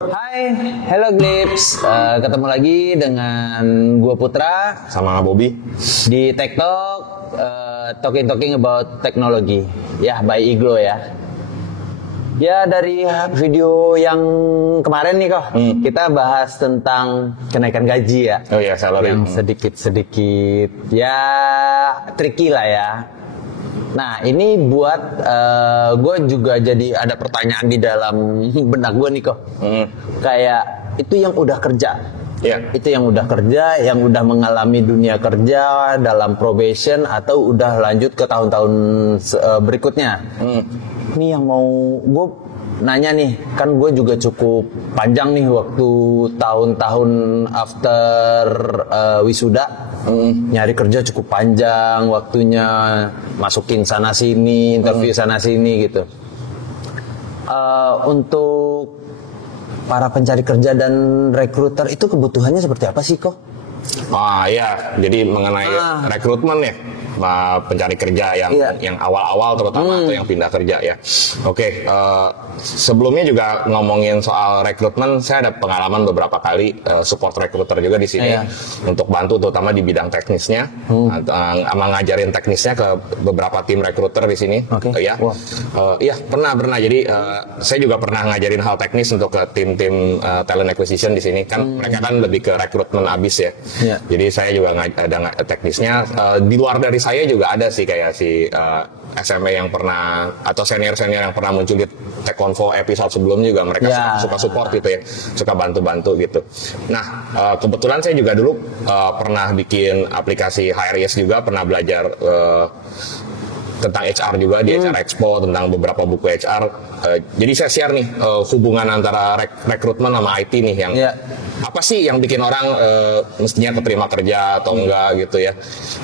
Hai, hello Glips. Ketemu lagi dengan gua Putra sama Bobby di Tech Talk, talking about teknologi. Ya, by Iglo ya. Ya, dari video yang kemarin nih kok, kita bahas tentang kenaikan gaji ya. Oh iya, salary. Yang sedikit-sedikit ya tricky lah ya. Nah, ini buat gue juga jadi ada pertanyaan di dalam benak gue nih kok. Kayak itu yang udah kerja. Yeah. Itu yang udah kerja, yang udah mengalami dunia kerja dalam probation atau udah lanjut ke tahun-tahun berikutnya. Ini yang mau gue nanya nih, kan gue juga cukup panjang nih waktu tahun-tahun after wisuda. Nyari kerja cukup panjang waktunya, masukin sana sini, interview sana sini gitu. Untuk para pencari kerja dan rekruter itu kebutuhannya seperti apa sih kok? Ya, jadi mengenai rekrutmen ya, pencari kerja yang awal-awal terutama atau yang pindah kerja ya. Oke, sebelumnya juga ngomongin soal rekrutmen, saya ada pengalaman beberapa kali support rekruter juga di sini untuk bantu terutama di bidang teknisnya, sama ngajarin teknisnya ke beberapa tim rekruter di sini. Iya, pernah. Jadi saya juga pernah ngajarin hal teknis untuk ke tim-tim talent acquisition di sini. Kan mereka kan lebih ke rekrutmen abis ya. Jadi saya juga ada teknisnya. Di luar dari saya juga ada sih kayak si SMA yang pernah atau senior yang pernah muncul di Tech Convo episode sebelum juga mereka suka support gitu ya, suka bantu gitu. Nah, kebetulan saya juga dulu pernah bikin aplikasi HRIS juga, pernah belajar tentang HR juga di HR Expo, tentang beberapa buku HR. Jadi saya share nih hubungan antara rekrutmen sama IT nih yang apa sih yang bikin orang mestinya keterima kerja atau enggak gitu ya.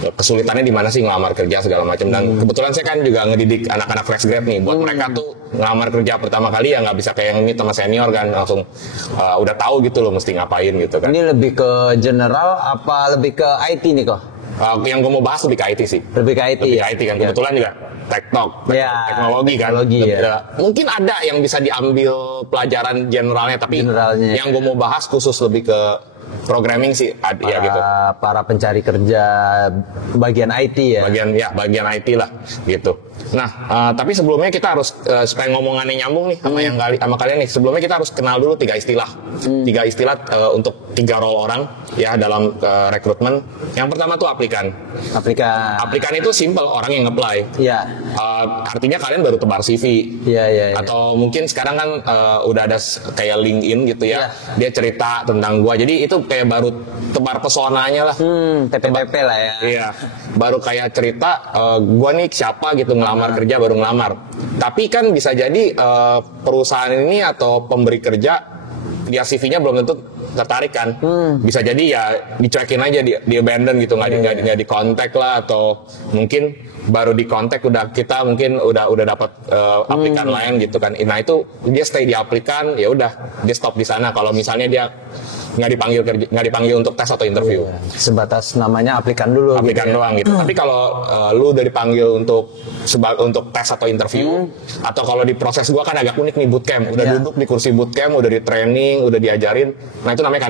Kesulitannya di mana sih ngelamar kerja segala macam. Dan kebetulan saya kan juga ngedidik anak-anak fresh grad nih, buat mereka tuh ngelamar kerja pertama kali ya nggak bisa kayak yang meet sama senior kan, langsung udah tahu gitu loh mesti ngapain gitu kan. Ini lebih ke general apa lebih ke IT nih kok? Yang gue mau bahas lebih ke IT sih. Lebih ke IT. Lebih ke IT kan. Kebetulan juga Tech Talk, teknologi kan. Mungkin ada yang bisa diambil pelajaran generalnya, tapi yang gue mau bahas khusus lebih ke programming sih, ya gitu. Para pencari kerja bagian IT ya. Bagian IT lah gitu. Nah, tapi sebelumnya kita harus supaya ngomongannya nyambung nih sama kalian nih. Sebelumnya kita harus kenal dulu 3 istilah. 3 istilah untuk 3 role orang ya dalam rekrutmen. Yang pertama tuh aplikan. Aplikan itu simple, orang yang apply. Iya. Artinya kalian baru tebar CV. Iya. Atau mungkin sekarang kan udah ada kayak LinkedIn gitu ya. Dia cerita tentang gua. Jadi itu kayak baru tebar pesonanya lah. TPP lah ya. Iya. Baru kayak cerita gua nih siapa gitu, ngelamar kerja baru ngelamar. Tapi kan bisa jadi perusahaan ini atau pemberi kerja dia CV-nya belum tentu tertarik kan. Bisa jadi ya dicuekin aja, di abandon gitu, nggak di kontak lah, atau mungkin baru di kontak kita mungkin udah dapat aplikan lain gitu kan. Nah itu dia stay di aplikan, ya udah dia stop di sana. Kalau misalnya dia nggak dipanggil untuk tes atau interview. Sebatas namanya aplikan dulu. Aplikan gitu doang gitu. Tapi kalau lu udah dipanggil untuk tes atau interview, atau kalau di proses gua kan agak unik nih, bootcamp. Udah duduk di kursi bootcamp, udah di training, udah diajarin. Nah itu namanya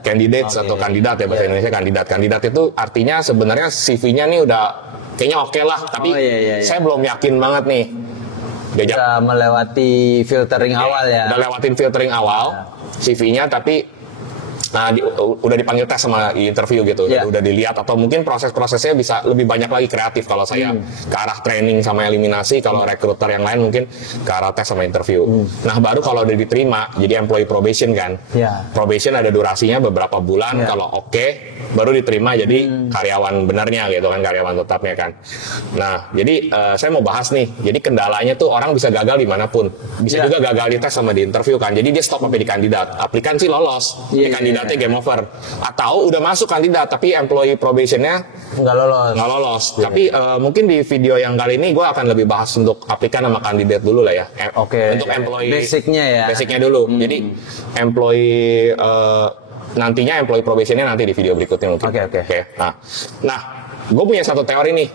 candidates atau kandidat ya bahasa Indonesia. Kandidat itu artinya sebenarnya CV-nya nih udah kayaknya oke lah, tapi saya belum yakin banget nih. Udah melewati filtering awal ya. Udah lewatin filtering awal CV-nya, tapi udah dipanggil tes sama interview gitu, udah dilihat, atau mungkin proses-prosesnya bisa lebih banyak lagi kreatif. Kalau saya ke arah training sama eliminasi, kalau rekruter yang lain mungkin ke arah tes sama interview. Nah baru kalau udah diterima jadi employee probation kan. Probation ada durasinya beberapa bulan, kalau oke, baru diterima jadi karyawan benarnya gitu kan, karyawan tetapnya kan. Nah jadi saya mau bahas nih, jadi kendalanya tuh orang bisa gagal dimanapun, bisa juga gagal di tes sama di interview kan. Jadi dia stop sampai di kandidat, aplikan sih lolos, di kandidatnya game over, atau udah masuk kandidat tapi employee probationnya nggak lolos. Tapi mungkin di video yang kali ini gue akan lebih bahas untuk aplikan sama kandidat dulu lah ya. Untuk employee basicnya dulu. Jadi employee nantinya employee probationnya nanti di video berikutnya mungkin. Oke. Nah, gue punya satu teori nih,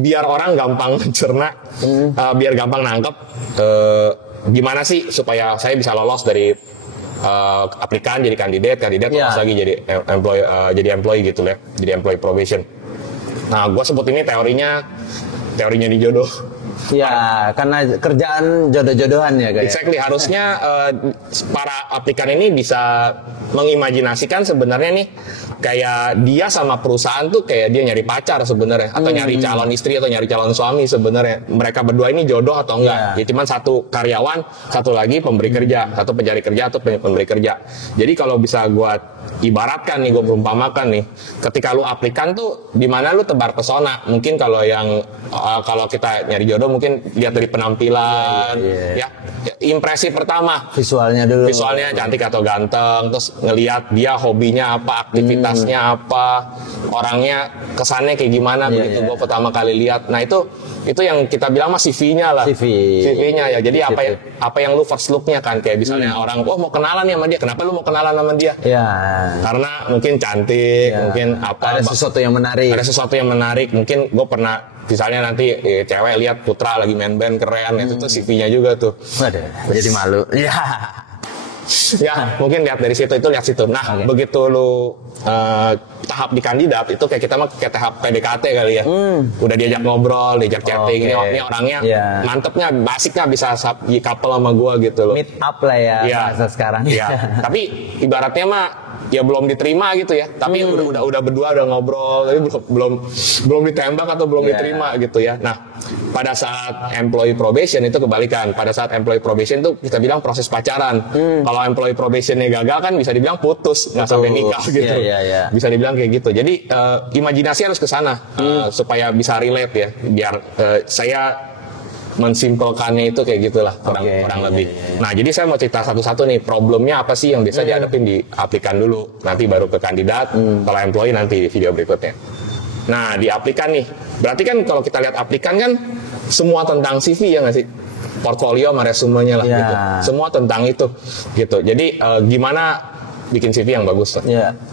biar orang gampang cerna, biar gampang nangkep gimana sih supaya saya bisa lolos dari aplikan jadi kandidat lolos lagi jadi employee gitu ya, jadi employee probation. Nah, gue sebut ini teorinya di jodoh. Ya, karena kerjaan jodoh-jodohan ya kayak. Exactly, harusnya para aplikan ini bisa mengimajinasikan sebenarnya nih kayak dia sama perusahaan tuh kayak dia nyari pacar sebenarnya, atau nyari calon istri atau nyari calon suami sebenarnya. Mereka berdua ini jodoh atau enggak? Ya cuman satu karyawan, satu lagi pemberi kerja, satu pencari kerja atau pemberi kerja. Jadi kalau bisa gua ibaratkan nih, gue perumpamakan nih, ketika lu aplikan tuh di mana lu tebar pesona. Mungkin kalau yang kalau kita nyari jodoh mungkin lihat dari penampilan, ya impresi pertama, visualnya dulu, visualnya cantik atau ganteng, terus ngelihat dia hobinya apa, aktivitasnya apa, orangnya kesannya kayak gimana begitu gue pertama kali lihat. Nah itu yang kita bilang mah CV-nya lah, CV-nya ya. Jadi apa yang lu first look-nya kan, kayak misalnya orang mau kenalan nih sama dia, kenapa lu mau kenalan sama dia? Karena mungkin cantik, mungkin apa, ada sesuatu yang menarik, mungkin gue pernah misalnya nanti cewek lihat Putra lagi main band keren, itu tuh CV-nya juga tuh. Waduh, jadi malu. Ya mungkin lihat dari situ, lihat situ. Nah begitu lu tahap di kandidat itu kayak kita mah kayak tahap PDKT kali ya. Udah diajak ngobrol, diajak chatting, ini orangnya mantepnya, basicnya bisa couple sama gua gitu loh. Meet up lah ya bahasa sekarang. Tapi ibaratnya mah ya belum diterima gitu ya, tapi udah berdua udah ngobrol, tapi belum ditembak atau belum diterima gitu ya. Nah pada saat employee probation itu kebalikan. Pada saat employee probation itu kita bilang proses pacaran. Kalau employee probationnya gagal kan bisa dibilang putus, nggak sampai nikah gitu. Bisa dibilang kayak gitu. Jadi imajinasi harus ke sana supaya bisa relate ya. Biar saya mensimpelkannya itu kayak gitulah kurang lebih. Nah jadi saya mau cerita satu-satu nih, problemnya apa sih yang biasa dihadapin di aplikan dulu, nanti baru ke kandidat, kalau employee nanti di video berikutnya. Nah di aplikan nih, berarti kan kalau kita lihat aplikan kan semua tentang CV ya nggak sih, portfolio sama resumenya lah gitu, semua tentang itu gitu. Jadi gimana bikin CV yang bagus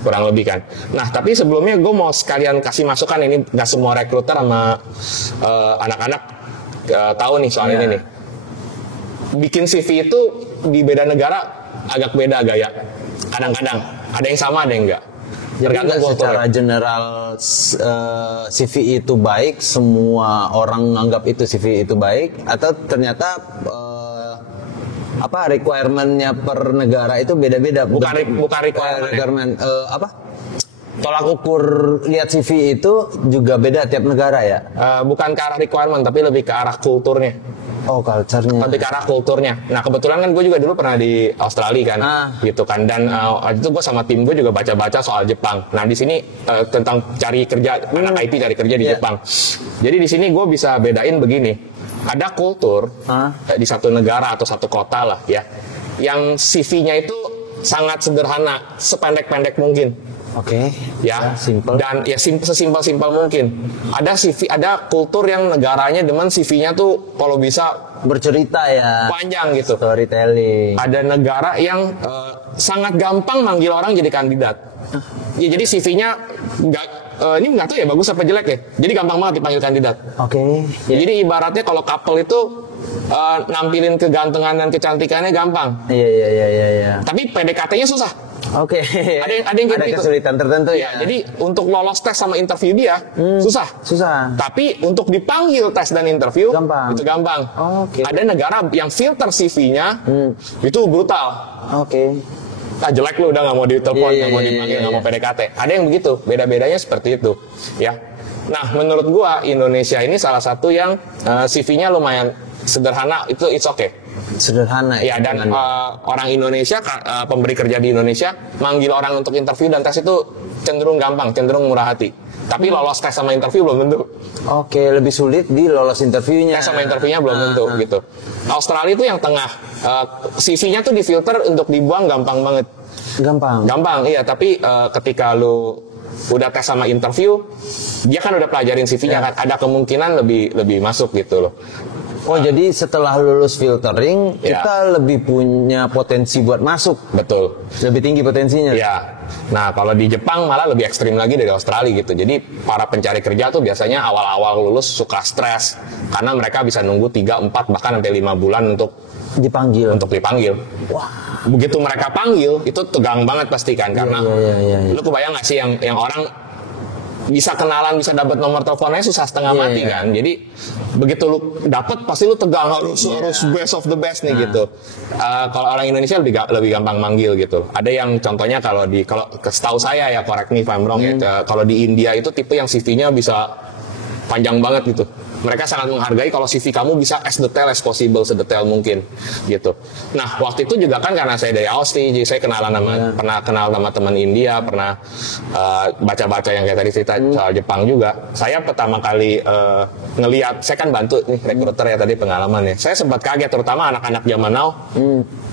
kurang lebih kan. Nah tapi sebelumnya gue mau sekalian kasih masukan, ini nggak semua recruiter sama anak-anak tahu nih soal ini nih. Bikin CV itu di beda negara agak beda gaya. Kadang-kadang ada yang sama, ada yang enggak. Tergantung secara general CV itu baik, semua orang nganggap itu CV itu baik, atau ternyata requirement-nya per negara itu beda-beda. Bukan requirement. Tolak ukur lihat CV itu juga beda tiap negara ya? Bukan ke arah requirement, tapi lebih ke arah kulturnya. Oh, culture-nya. Lebih ke arah kulturnya. Nah, kebetulan kan gue juga dulu pernah di Australia kan, gitu kan. Dan waktu itu gue sama tim gue juga baca-baca soal Jepang. Nah, di sini tentang cari kerja, anak IT cari kerja di Jepang. Jadi di sini gue bisa bedain begini. Ada kultur di satu negara atau satu kota lah ya, yang CV-nya itu sangat sederhana, sependek-pendek mungkin. Simple. Dan ya sesimpel-simpel mungkin. Ada CV, ada kultur yang negaranya demen CV-nya tuh kalau bisa bercerita ya, panjang gitu, storytelling. Ada negara yang sangat gampang manggil orang jadi kandidat. Ya jadi CV-nya ini nggak tahu ya bagus apa jelek ya. Jadi gampang banget dipanggil kandidat. Jadi ibaratnya kalau couple itu nampilin kegantengan dan kecantikannya gampang. Tapi PDKT-nya susah. Ada yang gitu. Kesulitan tertentu ya. Jadi untuk lolos tes sama interview dia susah. Tapi untuk dipanggil tes dan interview itu gampang. Ada negara yang filter CV-nya itu brutal. Jelek lu udah nggak mau ditelepon, nggak mau dipanggil, nggak mau PDKT. Ada yang begitu. Beda-bedanya seperti itu. Ya. Nah menurut gua Indonesia ini salah satu yang CV-nya lumayan sederhana, itu it's okay. Sederhana ya, dan orang Indonesia, pemberi kerja di Indonesia manggil orang untuk interview dan tes itu cenderung gampang, cenderung murah hati. Tapi lolos tes sama interview belum tentu. Lebih sulit di lolos interviewnya. Tes sama interviewnya belum tentu gitu. Australia itu yang tengah, CV-nya tuh difilter untuk dibuang gampang banget. Gampang, iya. Tapi ketika lu udah tes sama interview, dia kan udah pelajarin CV-nya kan, ada kemungkinan lebih masuk gitu loh. Jadi setelah lulus filtering, kita lebih punya potensi buat masuk. Betul. Lebih tinggi potensinya. Nah, kalau di Jepang malah lebih ekstrim lagi dari Australia gitu. Jadi para pencari kerja tuh biasanya awal-awal lulus suka stres karena mereka bisa nunggu 3, 4 bahkan sampai 5 bulan untuk dipanggil. Wah. begitu mereka panggil itu tegang banget pasti kan, karena lu kebayang nggak sih yang orang bisa kenalan, bisa dapat nomor teleponnya susah setengah mati kan. Jadi begitu lu dapat pasti lu tegang, harus best of the best nih gitu. Kalau orang Indonesia lebih gampang manggil gitu. Ada yang contohnya kalau setahu saya ya, correct me if I'm wrong ya, kalau di India itu tipe yang CV-nya bisa panjang banget gitu. Mereka sangat menghargai kalau CV kamu bisa as detail as possible, sedetail mungkin gitu. Nah, waktu itu juga kan karena saya dari Aussie, jadi saya pernah kenal sama teman India, pernah baca-baca yang kayak tadi cerita soal Jepang juga. Saya pertama kali ngelihat, saya kan bantu nih recruiter ya tadi pengalamannya. Saya sempat kaget, terutama anak-anak zaman now.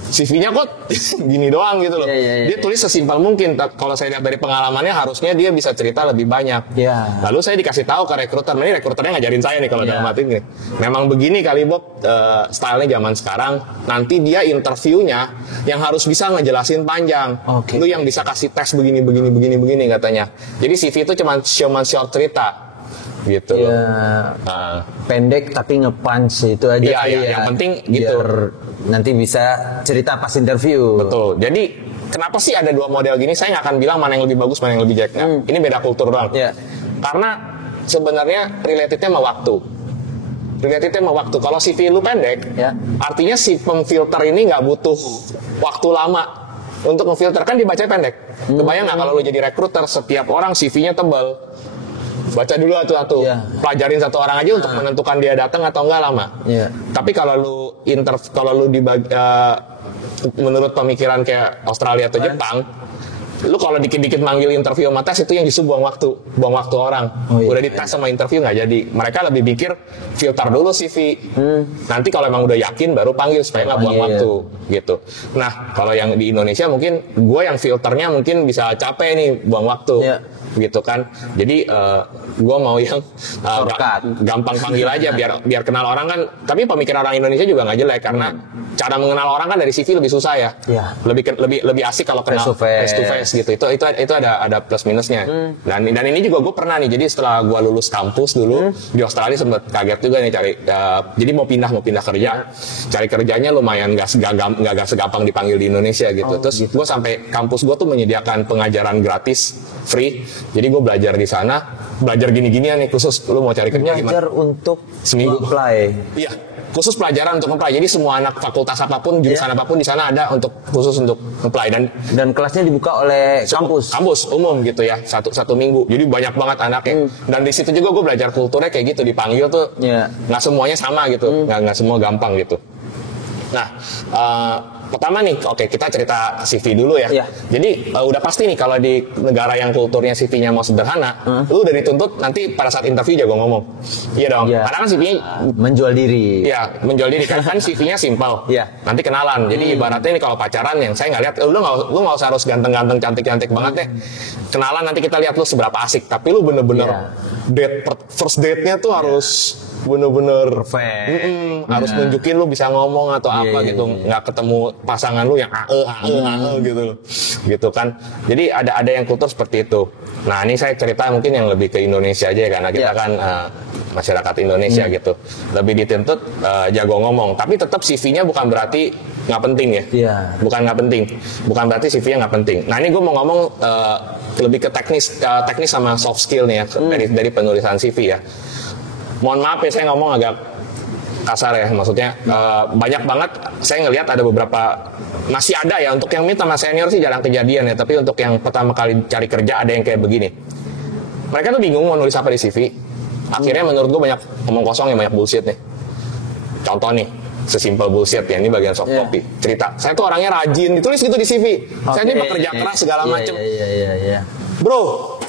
CV-nya kok gini doang gitu loh. Dia tulis sesimpel mungkin. Kalau saya lihat dari pengalamannya, harusnya dia bisa cerita lebih banyak. Lalu saya dikasih tahu ke rekruter. Nah, ini rekruternya ngajarin saya nih kalau dalam hati ini. Memang begini kali Bob, stylenya zaman sekarang. Nanti dia interviewnya yang harus bisa ngejelasin panjang. Lu yang bisa kasih tes begini katanya. Jadi CV itu cuma short cerita. Gitu pendek tapi nge-punch itu aja. Yang penting gitu. Biar nanti bisa cerita pas interview. Betul. Jadi kenapa sih ada dua model gini? Saya nggak akan bilang mana yang lebih bagus, mana yang lebih jelek. Ini beda kultur doang. Karena sebenarnya relatednya sama waktu. Kalau CV lu pendek, artinya si pemfilter ini nggak butuh waktu lama untuk memfilter, kan dibaca pendek. Kebayang nggak kalau lu jadi recruiter, setiap orang CV-nya tebal. Baca dulu satu-satu, pelajarin satu orang aja untuk menentukan dia datang atau enggak lama. Tapi kalau lu menurut pemikiran kayak Australia atau Jepang, lu kalau dikit-dikit manggil interview sama tes, itu yang justru buang waktu orang. Udah dites sama interview nggak jadi. Mereka lebih mikir filter dulu CV. Nanti kalau emang udah yakin baru panggil supaya nggak buang waktu gitu. Nah, kalau yang di Indonesia mungkin gue yang filternya mungkin bisa capek nih buang waktu. Gitu kan, jadi gue mau yang gampang panggil aja biar kenal orang kan. Tapi pemikiran orang Indonesia juga nggak jelek, karena cara mengenal orang kan dari CV lebih susah ya. Lebih asik kalau kenal face to face gitu. Itu ada plus minusnya. Dan ini juga gue pernah nih. Jadi setelah gue lulus kampus dulu di Australia, sempat kaget juga nih cari. Jadi mau pindah kerja, cari kerjanya lumayan nggak segampang dipanggil di Indonesia gitu. Terus gue sampai kampus gue tuh menyediakan pengajaran gratis free. Jadi gue belajar di sana, belajar gini-ginian nih, khusus lu mau cari kerja gimana? Belajar untuk seminggu apply. Iya, khusus pelajaran untuk apply. Jadi semua anak fakultas apapun, jurusan apapun di sana ada khusus untuk apply, dan kelasnya dibuka oleh kampus umum gitu ya, satu minggu. Jadi banyak banget anaknya. Dan di situ juga gue belajar kulturnya kayak gitu, dipanggil tuh nggak semuanya sama gitu, nggak semua gampang gitu. Nah, pertama nih, kita cerita CV dulu ya. Jadi udah pasti nih kalau di negara yang kulturnya CV-nya mau sederhana, lu udah dituntut nanti pada saat interview jago ngomong. Iya dong. Karena kan CV-nya menjual diri. Iya, menjual diri kan CV-nya simpel. Nanti kenalan. Jadi ibaratnya nih kalau pacaran, yang saya nggak lihat, lu nggak usah harus ganteng-ganteng, cantik-cantik banget deh. Kenalan nanti kita lihat lu seberapa asik. Tapi lu bener-bener first date-nya tuh harus bener-bener harus nunjukin lu bisa ngomong atau apa gitu, nggak ketemu pasangan lu yang gitu kan. Jadi ada yang kultur seperti itu. Nah, ini saya cerita mungkin yang lebih ke Indonesia aja ya, karena kita kan masyarakat Indonesia gitu, lebih dituntut jago ngomong. Tapi tetap CV-nya bukan berarti nggak penting ya. Bukan nggak penting, bukan berarti CV-nya nggak penting. Nah, ini gue mau ngomong lebih ke teknis sama soft skill nih ya, dari penulisan CV ya. Mohon maaf ya, saya ngomong agak kasar ya, maksudnya banyak banget saya ngelihat ada beberapa, masih ada ya, untuk yang minta sama senior sih jarang kejadian ya, tapi untuk yang pertama kali cari kerja ada yang kayak begini. Mereka tuh bingung mau nulis apa di CV. Akhirnya menurut gue banyak omong kosong ya, banyak bullshit nih. Contoh nih, sesimpel bullshit ya, ini bagian soft copy. Cerita, saya tuh orangnya rajin, ditulis gitu di CV. Saya ini bekerja keras segala macem. Bro,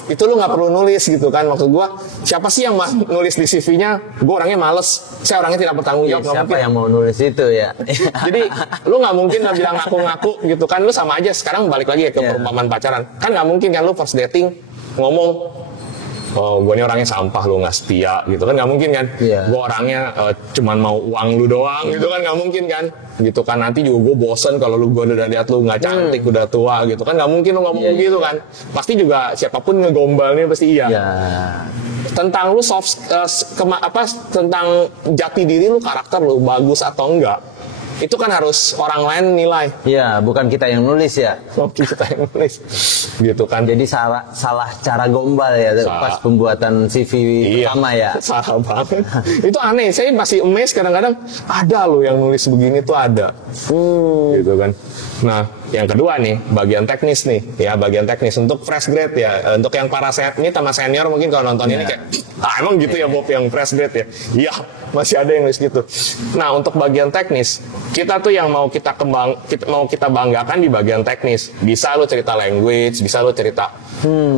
itu lu nggak perlu nulis gitu kan. Maksud gue, siapa sih yang nulis di CV-nya? Gue orangnya males, saya orangnya tidak bertanggung jawab. Siapa yang mau nulis itu ya? Jadi lu nggak mungkin bilang ngaku-ngaku gitu kan. Lu sama aja, sekarang balik lagi ya ke perumpamaan pacaran. Kan nggak mungkin kan lu first dating ngomong, oh gue ini orangnya sampah, lu nggak setia gitu kan, nggak mungkin kan. Gue orangnya cuman mau uang lu doang gitu kan, nggak mungkin kan. Gitu kan, nanti juga gue bosen kalau gue udah lihat lu nggak cantik, udah tua gitu kan, nggak mungkin lu ngomong gitu kan. Pasti juga siapapun ngegombalnya pasti iya. Tentang lu tentang jati diri lu, karakter lu bagus atau enggak, itu kan harus orang lain nilai. Iya, bukan kita yang nulis ya. Kita yang nulis. Gitu kan. Jadi salah cara gombal ya pas pembuatan CV pertama ya. Salah banget. Itu aneh, saya masih amazed kadang-kadang ada loh yang nulis begini tuh ada. Gitu kan. Nah, yang kedua nih, bagian teknis nih. Ya, bagian teknis untuk fresh grade ya. Untuk yang para ini sama senior mungkin kalau nonton ini kayak, emang gitu ya Bob yang fresh grade ya? Iya, masih ada yang nulis gitu. Nah, untuk bagian teknis, kita tuh yang mau kita banggakan di bagian teknis. Bisa lo cerita language, bisa lo cerita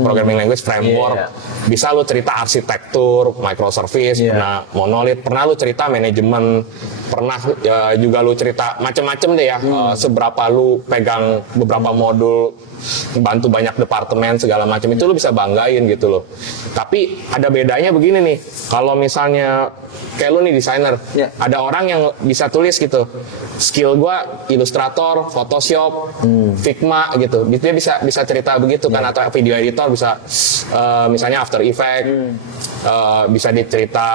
programming language framework, bisa lo cerita arsitektur, microservice, pernah monolith, pernah lo cerita manajemen, pernah juga lo cerita macam-macam deh ya. Seberapa lo pegang beberapa modul, bantu banyak departemen segala macam, itu lo bisa banggain gitu loh. Tapi ada bedanya begini nih, kalau misalnya kayak lu nih desainer, ada orang yang bisa tulis gitu, skill gua Illustrator, Photoshop, Figma gitu, dia bisa cerita begitu kan, atau video editor bisa misalnya After Effects, bisa dicerita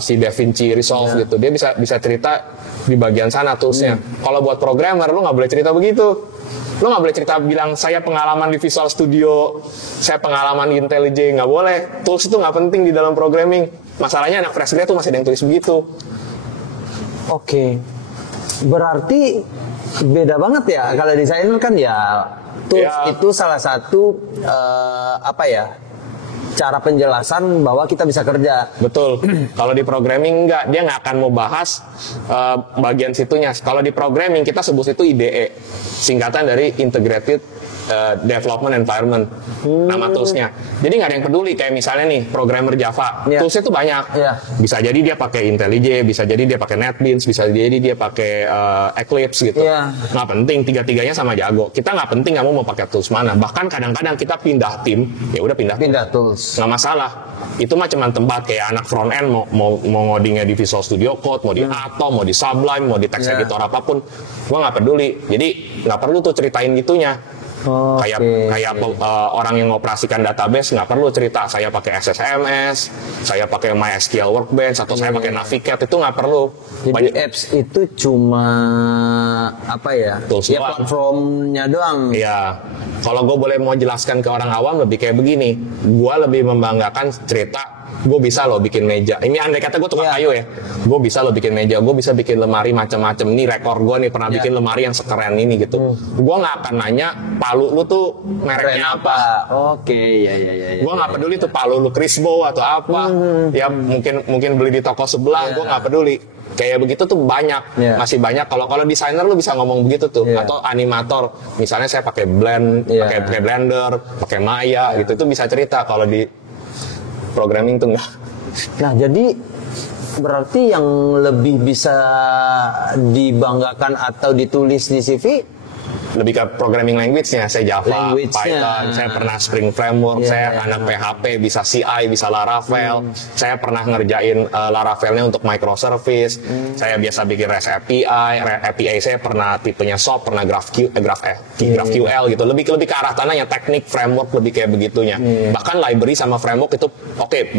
si DaVinci Resolve gitu, dia bisa cerita di bagian sana toolsnya. Kalau buat programmer lu nggak boleh cerita begitu. Lo nggak boleh cerita bilang saya pengalaman di Visual Studio, saya pengalaman di IntelliJ, nggak boleh. Tools itu nggak penting di dalam programming. Masalahnya anak fresh grade tuh masih ada yang tulis begitu. Oke, berarti beda banget ya. Kalau desainer kan ya tools itu salah satu cara penjelasan bahwa kita bisa kerja. Betul. Kalau di programming enggak, dia nggak akan mau bahas bagian situnya. Kalau di programming kita sebut itu IDE, singkatan dari Integrated Development Environment, nama toolsnya. Jadi nggak ada yang peduli. Kayak misalnya nih programmer Java, toolsnya itu banyak. Bisa jadi dia pakai IntelliJ, bisa jadi dia pakai NetBeans, bisa jadi dia pakai Eclipse gitu. Nggak penting, tiga-tiganya sama jago. Kita nggak penting kamu mau pakai tools mana. Bahkan kadang-kadang kita pindah tim, ya udah pindah tools. Nggak masalah. Itu mah cuma tempat kayak anak front end mau ngodingnya di Visual Studio Code, mau di Atom, mau di Sublime, mau di text editor apapun, gua nggak peduli. Jadi nggak perlu tuh ceritain gitunya. Kayak orang yang mengoperasikan database nggak perlu cerita saya pakai SSMS, saya pakai MySQL Workbench, atau saya pakai Navigate, itu nggak perlu. Jadi apps itu cuma tools doang. Platformnya doang. Iya. Kalau gue boleh mau jelaskan ke orang awam lebih kayak begini, gue lebih membanggakan cerita gue bisa loh bikin meja. Ini andai kata gue tukang kayu ya, gue bisa loh bikin meja, gue bisa bikin lemari macam-macam. Nih rekor gue nih pernah bikin lemari yang sekeren ini gitu. Gue nggak akan nanya palu lu tuh mereknya apa. Gue nggak peduli tuh palu lu Crisbo atau apa. Ya mungkin beli di toko sebelah, gue nggak peduli. Kayak begitu tuh banyak, masih banyak. Kalau desainer lu bisa ngomong begitu tuh, atau animator, misalnya saya pakai pakai Blender, pakai Maya gitu, itu bisa cerita. Kalau di programming tuh enggak. Nah, jadi berarti yang lebih bisa dibanggakan atau ditulis di CV lebih ke programming language-nya. Saya Java, Python, saya pernah Spring Framework, saya anak PHP, bisa CI, bisa Laravel. Saya pernah ngerjain Laravel-nya untuk microservice. Saya biasa bikin REST API saya pernah tipenya SOAP, pernah GraphQL gitu. Lebih ke arah tanahnya, teknik, framework, lebih kayak begitunya. Bahkan library sama framework itu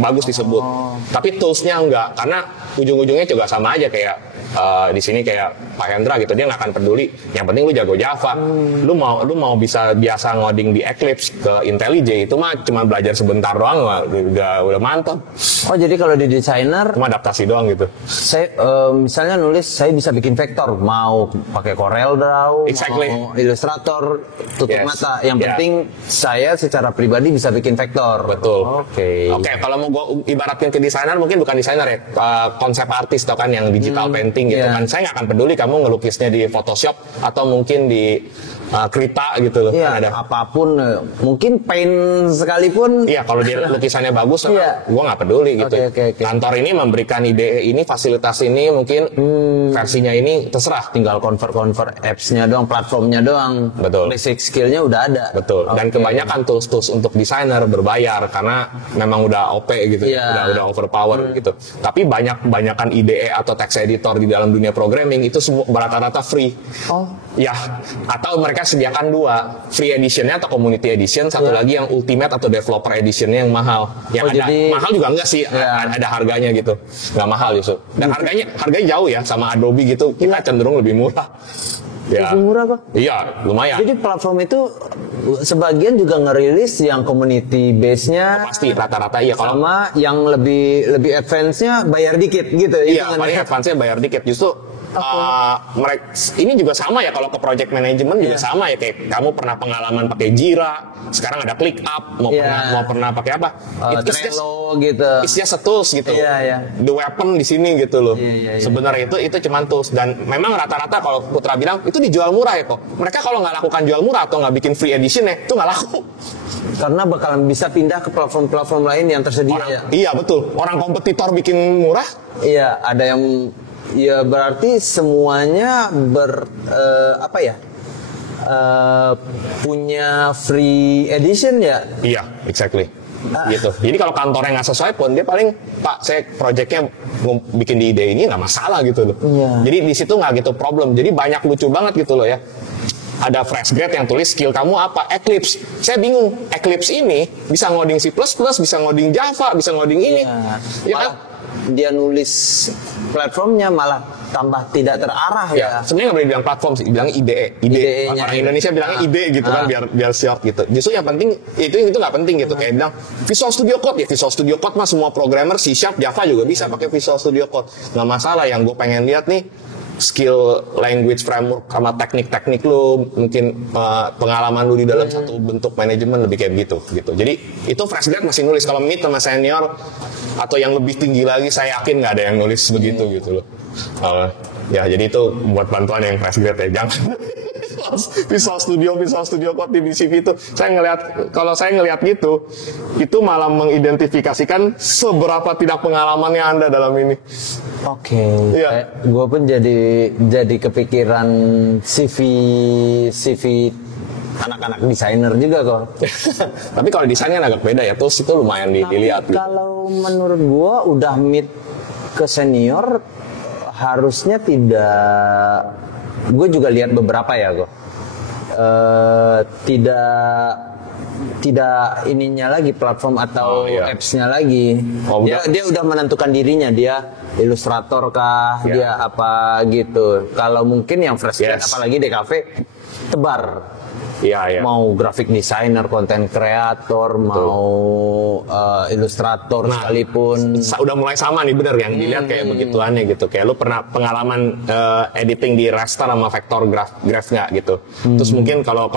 bagus disebut. Tapi tools-nya enggak, karena ujung-ujungnya juga sama aja kayak di sini kayak Pak Hendra gitu, dia nggak akan peduli. Yang penting lu jago Java, lu mau bisa biasa ngoding di Eclipse ke IntelliJ, itu mah cuma belajar sebentar doang, udah mantap. Oh, jadi kalau di desainer cuma adaptasi doang gitu. Saya misalnya nulis, saya bisa bikin vektor, mau pakai Corel Draw, mau Illustrator, tutup mata. Yang penting saya secara pribadi bisa bikin vektor. Betul. Oke, kalau mau gue ibaratin ke desainer, mungkin bukan desainer ya, konsep artis tau kan, yang digital painting gitu kan. Saya nggak akan peduli kamu ngelukisnya di Photoshop atau mungkin di Krita gitu loh. Kan ada apapun, mungkin paint sekalipun. Iya, kalau dia lukisannya bagus, gue nggak peduli gitu. Kantor ini memberikan ide ini, fasilitas ini, mungkin versinya ini terserah. Tinggal convert apps-nya doang, platformnya doang. Betul. Basic skill-nya udah ada. Betul. Dan kebanyakan tools untuk desainer berbayar karena memang udah OP gitu, udah overpower gitu. Tapi banyakan IDE atau text editor di dalam dunia programming itu semua rata-rata free. Ya, atau mereka sediakan 2, free editionnya atau community edition, satu lagi yang ultimate atau developer editionnya yang mahal. Yang mahal juga enggak sih, ada harganya gitu, nggak mahal justru. Dan harganya jauh ya sama Adobe gitu, kita cenderung lebih murah. Ya. Lebih murah kok? Iya, lumayan. Jadi platform itu sebagian juga ngerilis yang community base-nya. Pasti rata-rata iya. Kalau sama yang lebih advance-nya bayar dikit gitu. Iya, paling advance-nya bayar dikit. Justru mereka ini juga sama ya, kalau ke project management juga sama ya, kayak kamu pernah pengalaman pakai Jira, sekarang ada ClickUp, mau pernah pakai apa? Trello gitu. It's just a tools gitu. The weapon di sini gitu loh. Sebenarnya itu cuman tools, dan memang rata-rata kalau Putra bilang itu dijual murah ya kok. Mereka kalau nggak lakukan jual murah atau nggak bikin free edition ya, itu nggak laku. Karena bakalan bisa pindah ke platform-platform lain yang tersedia. Iya betul. Orang kompetitor bikin murah. Iya, ada yang ya berarti semuanya punya free edition ya? Iya, exactly. Gitu. Jadi kalau kantornya nggak sesuai pun dia paling, Pak, saya projectnya bikin di ide ini nggak masalah gitu loh. Jadi di situ nggak gitu problem. Jadi banyak lucu banget gitu loh ya. Ada fresh grad yang tulis skill kamu apa, Eclipse. Saya bingung, Eclipse ini bisa ngoding C++, bisa ngoding Java, bisa ngoding ini. Ya kan? Dia nulis platformnya malah tambah tidak terarah ya. Sebenarnya nggak boleh bilang platform sih, bilang IDE. Orang Indonesia bilangnya IDE gitu kan, biar short gitu. Justru yang penting itu nggak penting gitu. Kayak bilang Visual Studio Code, ya Visual Studio Code mah semua programmer C# Java juga bisa pakai Visual Studio Code. Nggak masalah. Yang gue pengen lihat nih skill language framework sama teknik-teknik lu, mungkin pengalaman lu di dalam satu bentuk manajemen, lebih kayak gitu. Jadi itu fresh grad masih nulis. Kalau mid sama senior atau yang lebih tinggi lagi, saya yakin nggak ada yang nulis begitu gitu loh. Ya jadi itu buat bantuan yang fresh grad ya, jangan Visual Studio Code di CV itu. Kalau saya ngelihat gitu, itu malah mengidentifikasikan seberapa tidak pengalamannya Anda dalam ini. Oke. Gue pun jadi kepikiran CV anak-anak desainer juga kok. Tapi kalau desainnya agak beda ya, terus itu lumayan dilihat. Kalau menurut gue udah mid ke senior harusnya tidak. Gue juga lihat beberapa ya kok. Tidak ininya lagi platform atau apps-nya lagi. Dia udah menentukan dirinya, dia ilustrator kah, dia apa gitu. Kalau mungkin yang fresh grad apalagi DKV tebar. Mau graphic designer, content creator, mau ilustrator sekalipun. Udah mulai sama nih, bener yang dilihat kayak begituannya gitu. Kayak lu pernah pengalaman editing di raster sama vector graph nggak gitu. Terus mungkin kalau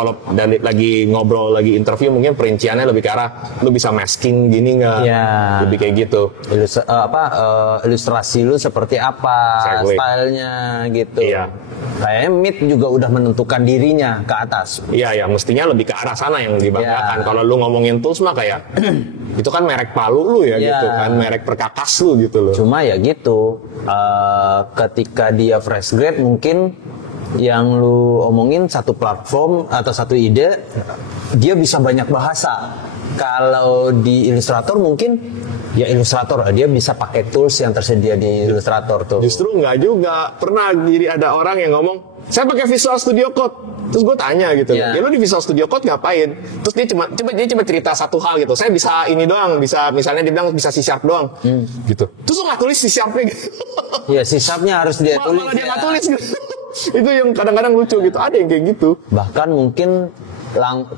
lagi ngobrol, lagi interview, mungkin perinciannya lebih ke arah lu bisa masking gini nggak? Lebih kayak gitu. Ilustrasi lu seperti apa, stylenya gitu. Kayaknya mid juga udah menentukan dirinya ke atas. Iya, mestinya lebih ke arah sana yang dibanggakan. Kalau lu ngomongin tools mah kayak itu kan merek palu lu ya gitu kan, merek perkakas lu gitu loh. Cuma ya gitu, ketika dia fresh grade mungkin yang lu omongin satu platform atau satu ide, dia bisa banyak bahasa. Kalau di Illustrator mungkin ya Illustrator, dia bisa pakai tools yang tersedia di Illustrator tuh. Justru nggak juga. Pernah jadi ada orang yang ngomong, saya pakai Visual Studio Code. Terus gue tanya gitu, ya lu di Visual Studio Code ngapain? Terus dia cuma cerita satu hal gitu. Saya bisa ini doang, bisa misalnya dia bilang bisa C# doang, gitu. Terus lu nggak tulis C# gitu. Iya, C# harus dia tulis. Malah dia nggak tulis gitu. Itu yang kadang-kadang lucu gitu. Ada yang kayak gitu. Bahkan mungkin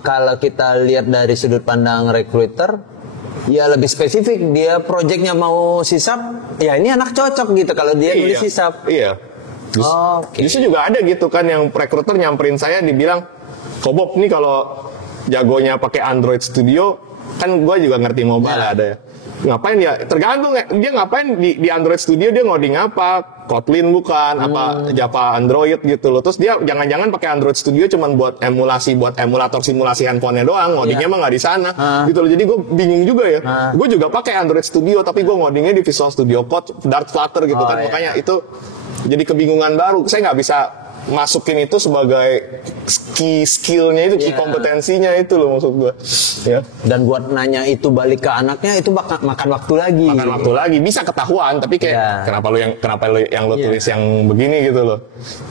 kalau kita lihat dari sudut pandang recruiter, ya lebih spesifik, dia projectnya mau C#, ya ini anak cocok gitu kalau dia nulis C#. Iya. Justru juga ada gitu kan yang recruiter nyamperin saya, dibilang, Bob nih kalau jagonya pakai Android Studio, kan gue juga ngerti mobile ada ya. Ngapain ya? Tergantung dia ngapain di Android Studio, dia ngoding apa? Kotlin bukan, apa Java Android gitu loh. Terus dia jangan-jangan pakai Android Studio cuman buat emulator simulasi handphonenya doang, ngodingnya mah nggak di sana gitu loh. Jadi gue bingung juga ya. Gue juga pakai Android Studio tapi gue ngodingnya di Visual Studio Code, Dart, Flutter gitu kan. Makanya itu jadi kebingungan baru. Saya nggak bisa masukin itu sebagai skillnya itu, kompetensinya itu loh maksud gue. Ya. Dan buat nanya itu balik ke anaknya itu makan waktu lagi. Makan waktu lagi, bisa ketahuan tapi kayak kenapa lu yang tulis yang begini gitu loh.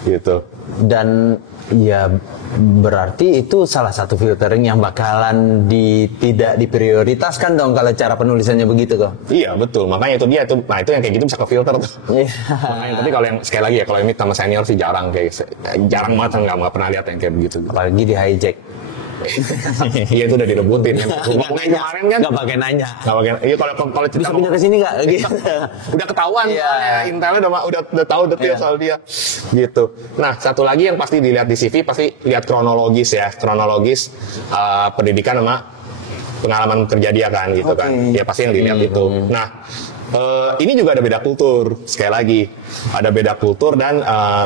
Gitu. Dan ya berarti itu salah satu filtering yang bakalan tidak diprioritaskan dong kalau cara penulisannya begitu kok. Iya betul, makanya itu dia tuh. Nah itu yang kayak gitu bisa ke filter tuh. Iya. Makanya, tapi kalau yang sekali lagi ya, kalau yang mid sama senior sih jarang banget, nggak pernah lihat yang kayak begitu. Apalagi di hijack. Iya itu udah direbutin kan. Kemarin kan nggak pakai nanya. Iya kalau bisa pindah ke sini nggak? Udah ketahuan Intelnya udah tahu detail soal dia. Gitu. Nah satu lagi yang pasti dilihat di CV, pasti lihat kronologis pendidikan sama pengalaman kerja dia kan gitu kan. Ya pasti yang dilihat itu. Nah ini juga ada beda kultur, sekali lagi ada beda kultur dan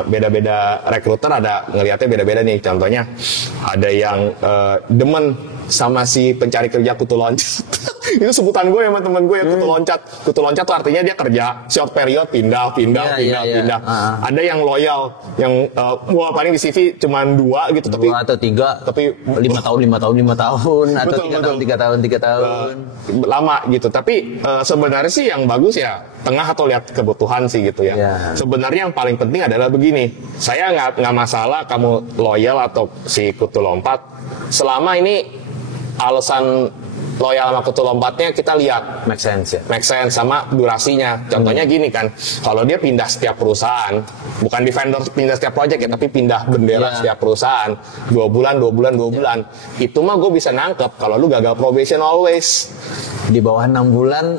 beda-beda rekruter ada ngelihatnya beda-beda nih. Contohnya ada yang demen sama si pencari kerja kutu loncat. Itu sebutan gue sama teman gue yang kutu loncat. Kutu loncat tuh artinya dia kerja short period pindah. Ada yang loyal, yang paling di CV cuma 2 gitu, tapi 2 atau 3, tapi 5 tahun atau 3 tahun. Lama gitu. Tapi sebenarnya sih yang bagus ya tengah atau lihat kebutuhan sih gitu ya. Sebenarnya yang paling penting adalah begini. Saya nggak masalah kamu loyal atau si kutu lompat, selama ini alasan loyal sama kutu lompatnya kita lihat make sense sama durasinya. Contohnya gini kan, kalau dia pindah setiap perusahaan, bukan di vendor pindah setiap project ya, tapi pindah bendera setiap perusahaan 2 bulan, itu mah gue bisa nangkep kalau lu gagal probation always. Di bawah 6 bulan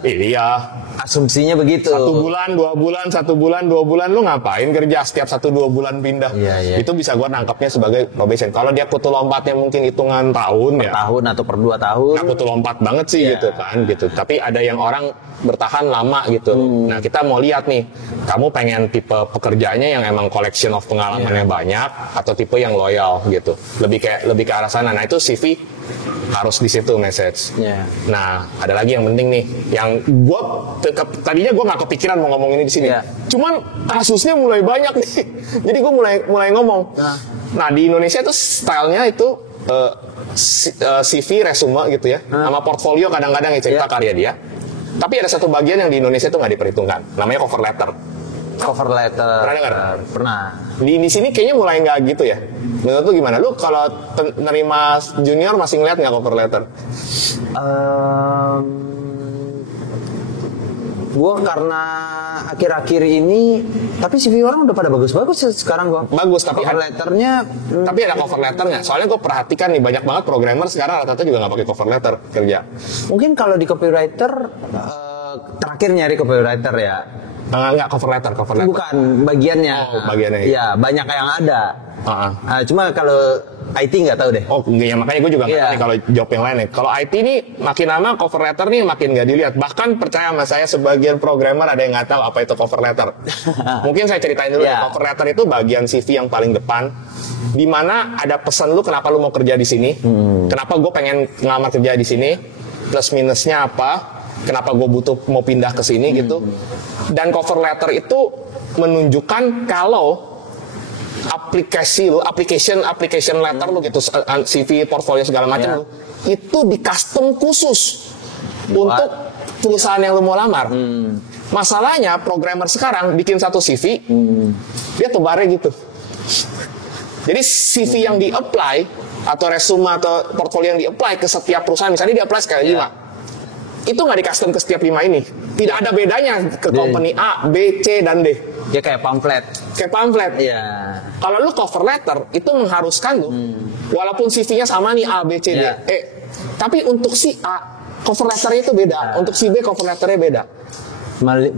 asumsinya begitu. 1 bulan, 2 bulan, 1 bulan, 2 bulan, lu ngapain kerja setiap 1-2 bulan pindah? Itu bisa gua nangkapnya sebagai probation. Kalau dia kutu lompatnya mungkin hitungan tahun per tahun atau per 2 tahun. Nah, kutu lompat banget sih gitu kan, gitu. Tapi ada yang orang bertahan lama gitu. Nah, kita mau lihat nih, kamu pengen tipe pekerjaannya yang emang collection of pengalamannya banyak atau tipe yang loyal gitu. Lebih ke arah sana. Nah, itu CV harus di situ message. Nah, ada lagi yang penting nih, yang tadinya gue nggak kepikiran mau ngomong ini di sini. Cuman kasusnya mulai banyak nih, jadi gue mulai ngomong. Nah, di Indonesia tuh stylenya itu CV, resume gitu ya, sama portfolio kadang-kadang ya cerita karya dia. Tapi ada satu bagian yang di Indonesia tuh nggak diperhitungkan, namanya cover letter. Pernah dengar? Pernah. Di sini kayaknya mulai nggak gitu ya. Menurut lu gimana? Lu kalau nerima junior masih ngeliat nggak cover letter? Gue karena akhir-akhir ini, tapi CV orang udah pada bagus-bagus sekarang gue. Bagus, tapi cover letternya. Tapi ada cover letternya. Soalnya gue perhatikan nih banyak banget programmer sekarang rata-rata juga nggak pakai cover letter kerja. Mungkin kalau di copywriter terakhir nyari copywriter ya. Enggak cover letter. Bukan bagiannya. Bagiannya. Iya, banyak yang ada. Cuma kalau IT nggak tahu deh. Ya makanya gue juga nggak tahu nih kalau job yang lain nih. Kalau IT nih makin lama cover letter nih makin nggak dilihat. Bahkan percaya sama saya sebagian programmer ada yang nggak tahu apa itu cover letter. Mungkin saya ceritain dulu. Cover letter itu bagian CV yang paling depan, di mana ada pesan lu kenapa lu mau kerja di sini, kenapa gue pengen ngelamar kerja di sini, plus minusnya apa, kenapa gue mau pindah ke sini gitu. Dan cover letter itu menunjukkan kalau application letter lu gitu, CV, portfolio segala macam lu itu di custom khusus untuk perusahaan yang lu mau lamar. Masalahnya programmer sekarang bikin satu CV, dia tebarnya gitu. Jadi CV yang di-apply atau resume atau portfolio yang di-apply ke setiap perusahaan, misalnya di-apply sekali 5, itu nggak di custom ke setiap 5 ini. Tidak ada bedanya ke company A, B, C, dan D. Ya kayak pamflet. Iya. Kalau lu cover letter itu mengharuskan lu, walaupun CV-nya sama nih A, B, C, D, E, tapi untuk si A cover letternya itu beda, untuk si B cover letternya beda.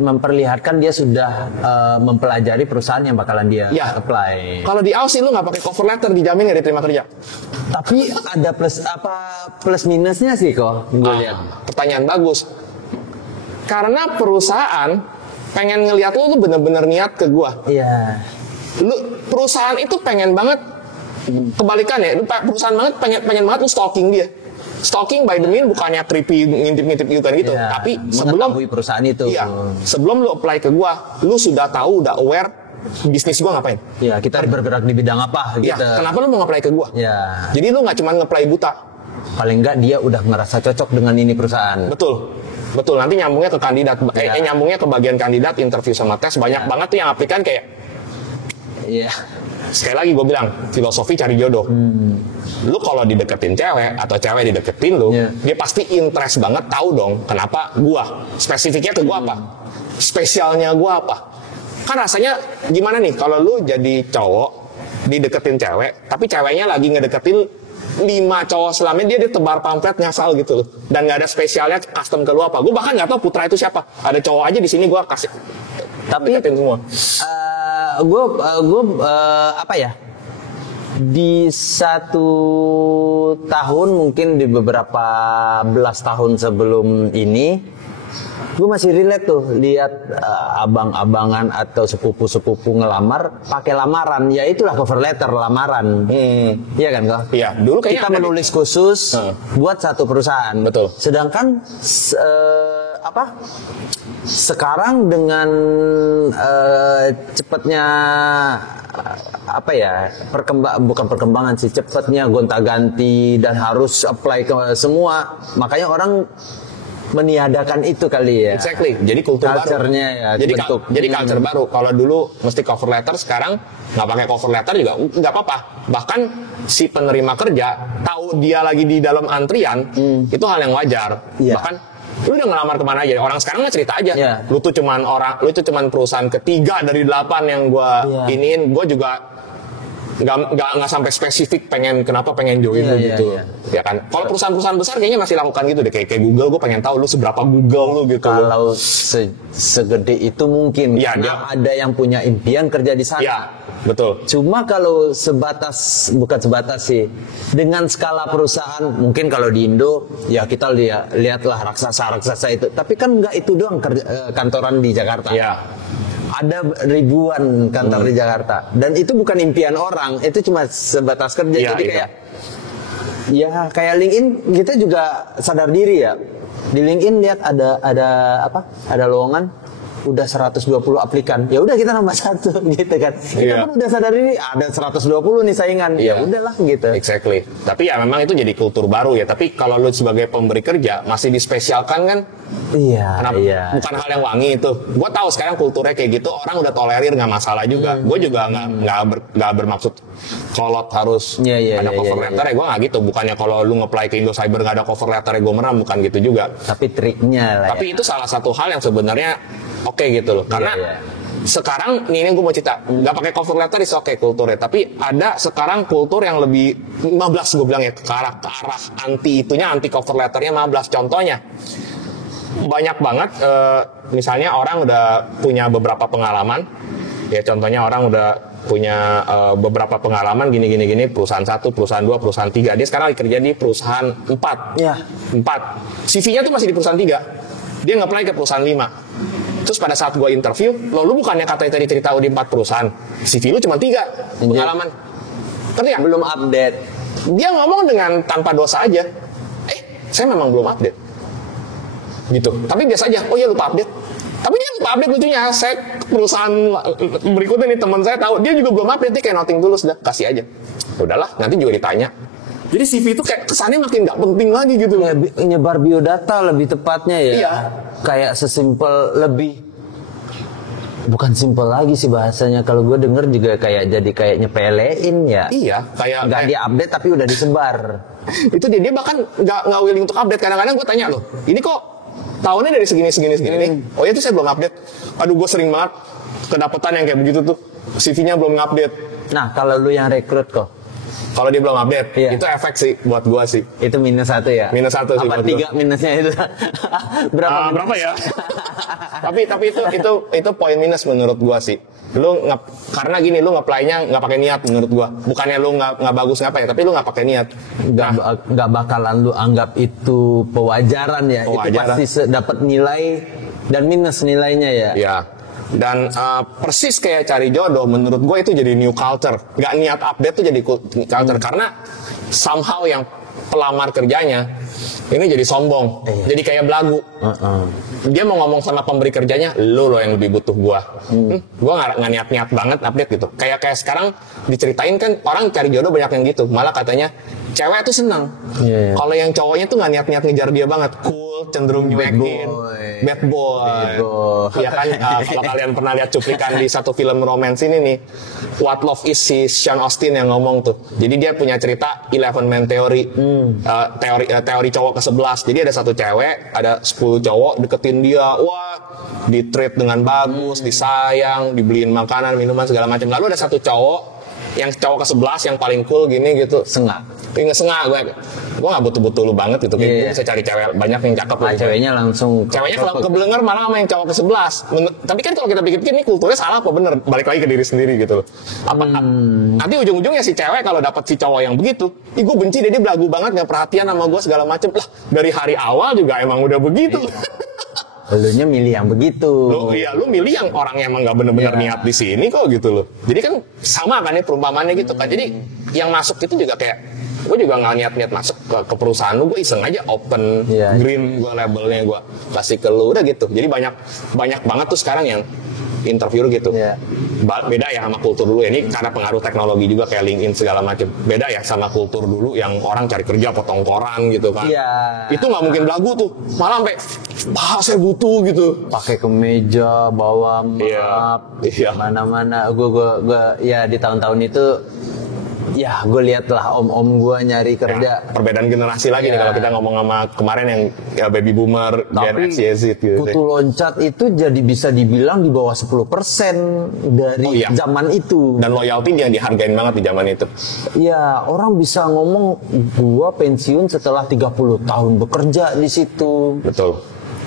Memperlihatkan dia sudah mempelajari perusahaan yang bakalan dia apply. Kalau di Aussie lu nggak pakai cover letter dijamin nggak diterima kerja. Tapi ada plus minusnya sih kok. Gue lihat. Pertanyaan bagus. Karena perusahaan pengen ngelihat lu bener-bener niat ke gua. Iya. Perusahaan itu pengen banget kebalikan ya. Perusahaan banget pengen banget lu stalking dia. Stalking by the mean bukannya creepy ngintip-ngintip gitu kan gitu. Tapi sebelum perusahaan itu. Iya. Sebelum lu apply ke gua, lu sudah tahu, udah aware bisnis gua ngapain. Iya, kita bergerak di bidang apa gitu. Iya, kenapa lu mau apply ke gua? Iya. Jadi lu nggak cuma nge-apply buta. Paling nggak dia udah merasa cocok dengan ini perusahaan. Betul, nanti nyambungnya ke kandidat, nyambungnya ke bagian kandidat, interview sama tes, banyak banget tuh yang aplikan kayak sekali lagi gue bilang filosofi cari jodoh. Lu kalau dideketin cewek atau cewek dideketin lu, dia pasti interest banget tahu dong kenapa gua, spesifiknya ke gua apa, spesialnya gua apa. Kan rasanya gimana nih kalau lu jadi cowok dideketin cewek, tapi ceweknya lagi ngedeketin 5 cowok selamanya, dia tebar pamflet ngasal gitu loh, dan nggak ada spesialnya custom ke lu apa. Gue bahkan nggak tahu Putra itu siapa. Ada cowok aja di sini gue kasih, tapi deketin semua. Gue apa ya? Di 1 tahun mungkin di beberapa belas tahun sebelum ini, gue masih relate tuh lihat abang-abangan atau sepupu-sepupu ngelamar pakai lamaran, ya itulah cover letter lamaran. Iya kan kok? Iya, dulu kayaknya kita menulis khusus buat satu perusahaan. Betul. Sedangkan sekarang dengan cepatnya bukan perkembangan sih, cepatnya gonta-ganti dan harus apply ke semua, makanya orang meniadakan itu kali ya. Exactly. Jadi kultur culture-nya baru. Ya, jadi culture baru. Kalau dulu mesti cover letter, sekarang nggak pakai cover letter juga nggak apa-apa. Bahkan si penerima kerja tahu dia lagi di dalam antrian, itu hal yang wajar. Yeah. Bahkan lu udah ngelamar kemana aja, orang sekarang nggak cerita aja. Yeah. Lu tuh cuman perusahaan ketiga dari 8 yang gua iniin. Gua juga nggak sampai spesifik kenapa pengen join lu gitu. Ya kan. Kalau perusahaan-perusahaan besar kayaknya masih lakukan gitu deh, kayak Google. Gue pengen tahu lu seberapa Google lu gitu. Kalau segede itu mungkin ya, ada yang punya impian kerja di sana. Ya, betul. Cuma kalau bukan sebatas sih, dengan skala perusahaan mungkin kalau di Indo ya kita lihatlah raksasa itu, tapi kan nggak itu doang kantoran di Jakarta. Ya. Ada ribuan kantor di Jakarta, dan itu bukan impian orang, itu cuma sebatas kerja. Ya, jadi kayak LinkedIn, kita juga sadar diri ya. Di LinkedIn lihat ada lowongan udah 120 aplikan, ya udah kita nambah 1 gitu kan. Kita pun udah sadar diri ada 120 nih saingan, ya udahlah gitu. Exactly. Tapi ya memang itu jadi kultur baru ya. Tapi kalau lu sebagai pemberi kerja masih dispesialkan kan? Iya. Bukan hal yang wangi itu. Gue tahu sekarang kulturnya kayak gitu, orang udah tolerir, nggak masalah juga. Gue juga nggak bermaksud kolot harus ada cover letter ya. Gue nggak gitu. Bukannya kalau lu nge-apply ke Indo Cyber nggak ada cover letter ya gue merah, bukan gitu juga. Tapi triknya lah. Tapi itu salah satu hal yang sebenarnya oke gitu loh. Karena sekarang ini gue mau cerita, nggak pakai cover letter is oke kulturnya. Tapi ada sekarang kultur yang lebih 15 gue bilang ya, ke arah anti cover letternya 15. Contohnya banyak banget, misalnya orang udah punya beberapa pengalaman, ya contohnya orang udah punya beberapa pengalaman gini, perusahaan 1, perusahaan 2, perusahaan 3, dia sekarang kerja di perusahaan 4. 4. CV-nya tuh masih di perusahaan 3, dia nge-apply ke perusahaan 5. Terus pada saat gue interview, lu bukannya katanya tadi cerita di 4 perusahaan, CV lu cuma 3 pengalaman. Ngerti gak? Belum update. Dia ngomong dengan tanpa dosa aja, saya memang belum update gitu. Tapi biasa aja, oh iya lupa update. Tapi dia lupa update lucunya. Saya perusahaan berikutnya nih, teman saya tahu, dia juga belum update, dia kayak nothing tulus, dah kasih aja. Udahlah, nanti juga ditanya. Jadi CV itu kayak kesannya makin nggak penting lagi gitu. Ya, nyebar biodata lebih tepatnya ya. Iya. Kayak sesimpel bukan simpel lagi sih bahasanya. Kalau gue denger juga kayak nyepelein ya. Iya, nggak diupdate tapi udah disebar. Itu dia bahkan nggak willing untuk update. Kadang-kadang gue tanya loh, ini kok tahunnya dari segini nih. Oh ya itu saya belum update. Aduh, gue sering banget kedapetan yang kayak begitu tuh, CV-nya belum update. Nah, kalau lu yang rekrut kok, kalau dia belum update, itu efek sih buat gua sih. Itu -1 ya? -1 sih. Apa 3 minusnya itu? Berapa ya? tapi itu poin minus menurut gua sih. Karena gini, lu nge-apply-nya nggak pakai niat menurut gua. Bukannya lu nggak bagus ngapain, tapi lu nggak pakai niat. Nggak bakalan lu anggap itu pewajaran ya. Itu pasti dapat nilai dan minus nilainya ya. Iya. Dan persis kayak cari jodoh, menurut gue itu jadi new culture. Gak niat update tuh jadi culture. Karena somehow yang pelamar kerjanya ini jadi sombong, jadi kayak belagu. Dia mau ngomong sama pemberi kerjanya, lo yang lebih butuh gue. Gue nggak niat banget update gitu. Kayak sekarang diceritain kan, orang cari jodoh banyak yang gitu. Malah katanya cewek tuh senang kalau yang cowoknya tuh nggak niat ngejar dia banget, cool cenderung nyuekin, bad boy. Ya kan, kalau kalian pernah lihat cuplikan di satu film romance ini nih, What Love Is, si Sean Austin yang ngomong tuh. Jadi dia punya cerita 11 Man Theory, teori cowok ke-11. Jadi ada satu cewek, ada 10 cowok deketin dia, wah, di-treat dengan bagus, disayang, dibeliin makanan, minuman segala macam. Lalu ada satu cowok yang cowok ke-11 yang paling cool gini gitu, Sengak gue nggak butuh lu banget gitu, kayak gue bisa cari cewek banyak yang cakep gitu. Ceweknya langsung kalau kebelenger malah sama yang cowok ke-11. Tapi kan kalau kita pikir-pikir ini kulturnya salah apa bener, balik lagi ke diri sendiri gitu loh. Nanti ujung-ujungnya si cewek kalau dapat si cowok yang begitu, gue benci dia belagu banget, nggak perhatian sama gue segala macem lah. Dari hari awal juga emang udah begitu. Elunya milih yang begitu. Lu milih yang orang yang emang nggak bener-bener niat di sini kok gitu loh. Jadi kan sama kan ya perumpamannya gitu kan. Jadi yang masuk itu juga kayak, gue juga nggak niat masuk ke perusahaan lu, gue iseng aja open green, gue labelnya gue kasih ke lu, udah gitu. Jadi banyak banget tuh sekarang yang interview gitu. Beda ya sama kultur dulu ya. Ini karena pengaruh teknologi juga kayak LinkedIn segala macam. Beda ya sama kultur dulu yang orang cari kerja potong koran gitu kan. Itu nggak mungkin belagu tuh. Malah sampai saya butuh gitu. Pakai kemeja, bawa map, mana-mana. Gue ya di tahun-tahun itu ya gue lihat lah om-om gue nyari kerja. Perbedaan generasi lagi nih kalau kita ngomong sama kemarin yang baby boomer, Gen X, Y, Z gitu. Kutu loncat itu jadi bisa dibilang di bawah 10% dari zaman itu. Dan loyalty yang dihargain banget di zaman itu. Iya, orang bisa ngomong gue pensiun setelah 30 tahun bekerja di situ. Betul.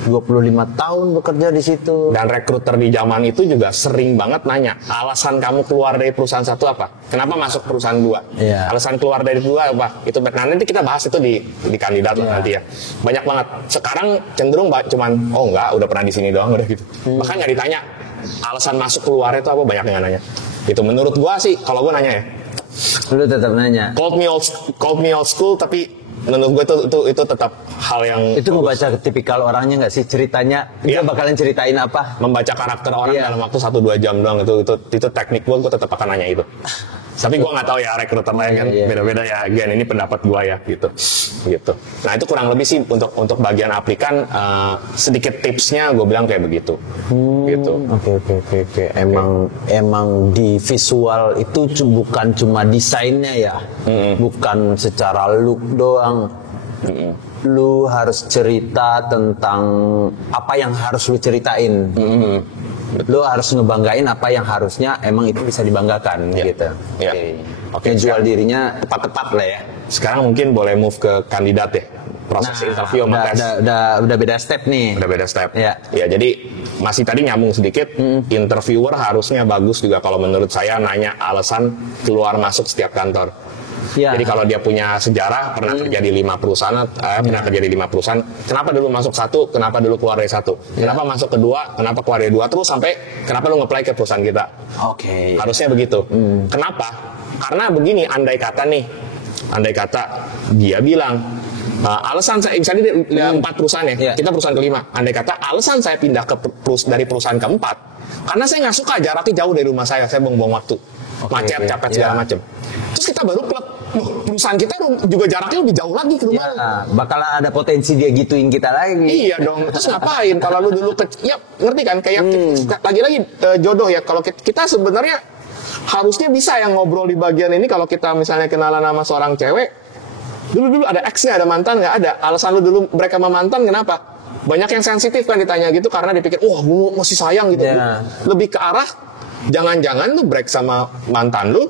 25 tahun bekerja di situ. Dan rekruter di zaman itu juga sering banget nanya, alasan kamu keluar dari perusahaan satu apa? Kenapa masuk perusahaan dua? Alasan keluar dari dua apa? Itu nanti kita bahas itu di kandidat nanti ya. Banyak banget. Sekarang cenderung cuman udah pernah di sini doang udah gitu. Bahkan nggak ditanya alasan masuk keluar itu apa, banyak yang nanya. Itu menurut gua sih, kalau gua nanya ya. Lu tetap nanya. Call me old school, tapi menurut gue itu tetap hal yang itu membaca tipikal orangnya nggak sih, ceritanya dia bakalan ceritain apa, membaca karakter orang dalam waktu 1-2 jam doang. Itu teknik gue tetap akan nanya itu. Tapi gue nggak tahu ya rekruter lain kan beda-beda ya. Again, ini pendapat gue ya gitu. Nah itu kurang lebih sih untuk bagian aplikan, sedikit tipsnya gue bilang kayak begitu. Gitu. Oke. Emang di visual itu bukan cuma desainnya ya, bukan secara look doang. Lu harus cerita tentang apa yang harus lu ceritain. Lu harus ngebanggain apa yang harusnya emang itu bisa dibanggakan gitu. Oke, jual dirinya tepat-tepat lah ya. Sekarang mungkin boleh move ke kandidat ya. Proses interview sama tes. Udah beda step nih. Udah beda step. Ya, jadi masih tadi nyambung sedikit. Interviewer harusnya bagus juga kalau menurut saya nanya alasan keluar masuk setiap kantor. Jadi kalau dia punya sejarah, pernah kerja di 5 perusahaan, kenapa dulu masuk satu, kenapa dulu keluar dari satu, kenapa masuk kedua, kenapa keluar dari dua, terus sampai kenapa lu nge-apply ke perusahaan kita. Harusnya begitu. Kenapa? Karena begini, andai kata dia bilang, alasan saya, misalnya dia 4 perusahaan ya, kita perusahaan kelima, andai kata alasan saya pindah dari perusahaan keempat, karena saya nggak suka jaraknya jauh dari rumah saya buang-buang waktu, macet, capek segala macem. Terus kita baru plek, perusahaan kita juga jaraknya lebih jauh lagi ke rumah. Bakalan ada potensi dia gituin kita lagi. Iya dong. Terus ngapain? Kalau lu dulu ngerti kan? Kayak lagi-lagi jodoh ya. Kalau kita sebenarnya harusnya bisa yang ngobrol di bagian ini. Kalau kita misalnya kenalan sama seorang cewek, dulu ada ex nggak, ada mantan nggak, ada. Alasan lu dulu mereka sama mantan kenapa? Banyak yang sensitif kan ditanya gitu karena dipikir, gue masih sayang gitu. Lebih ke arah jangan-jangan lu break sama mantan lu,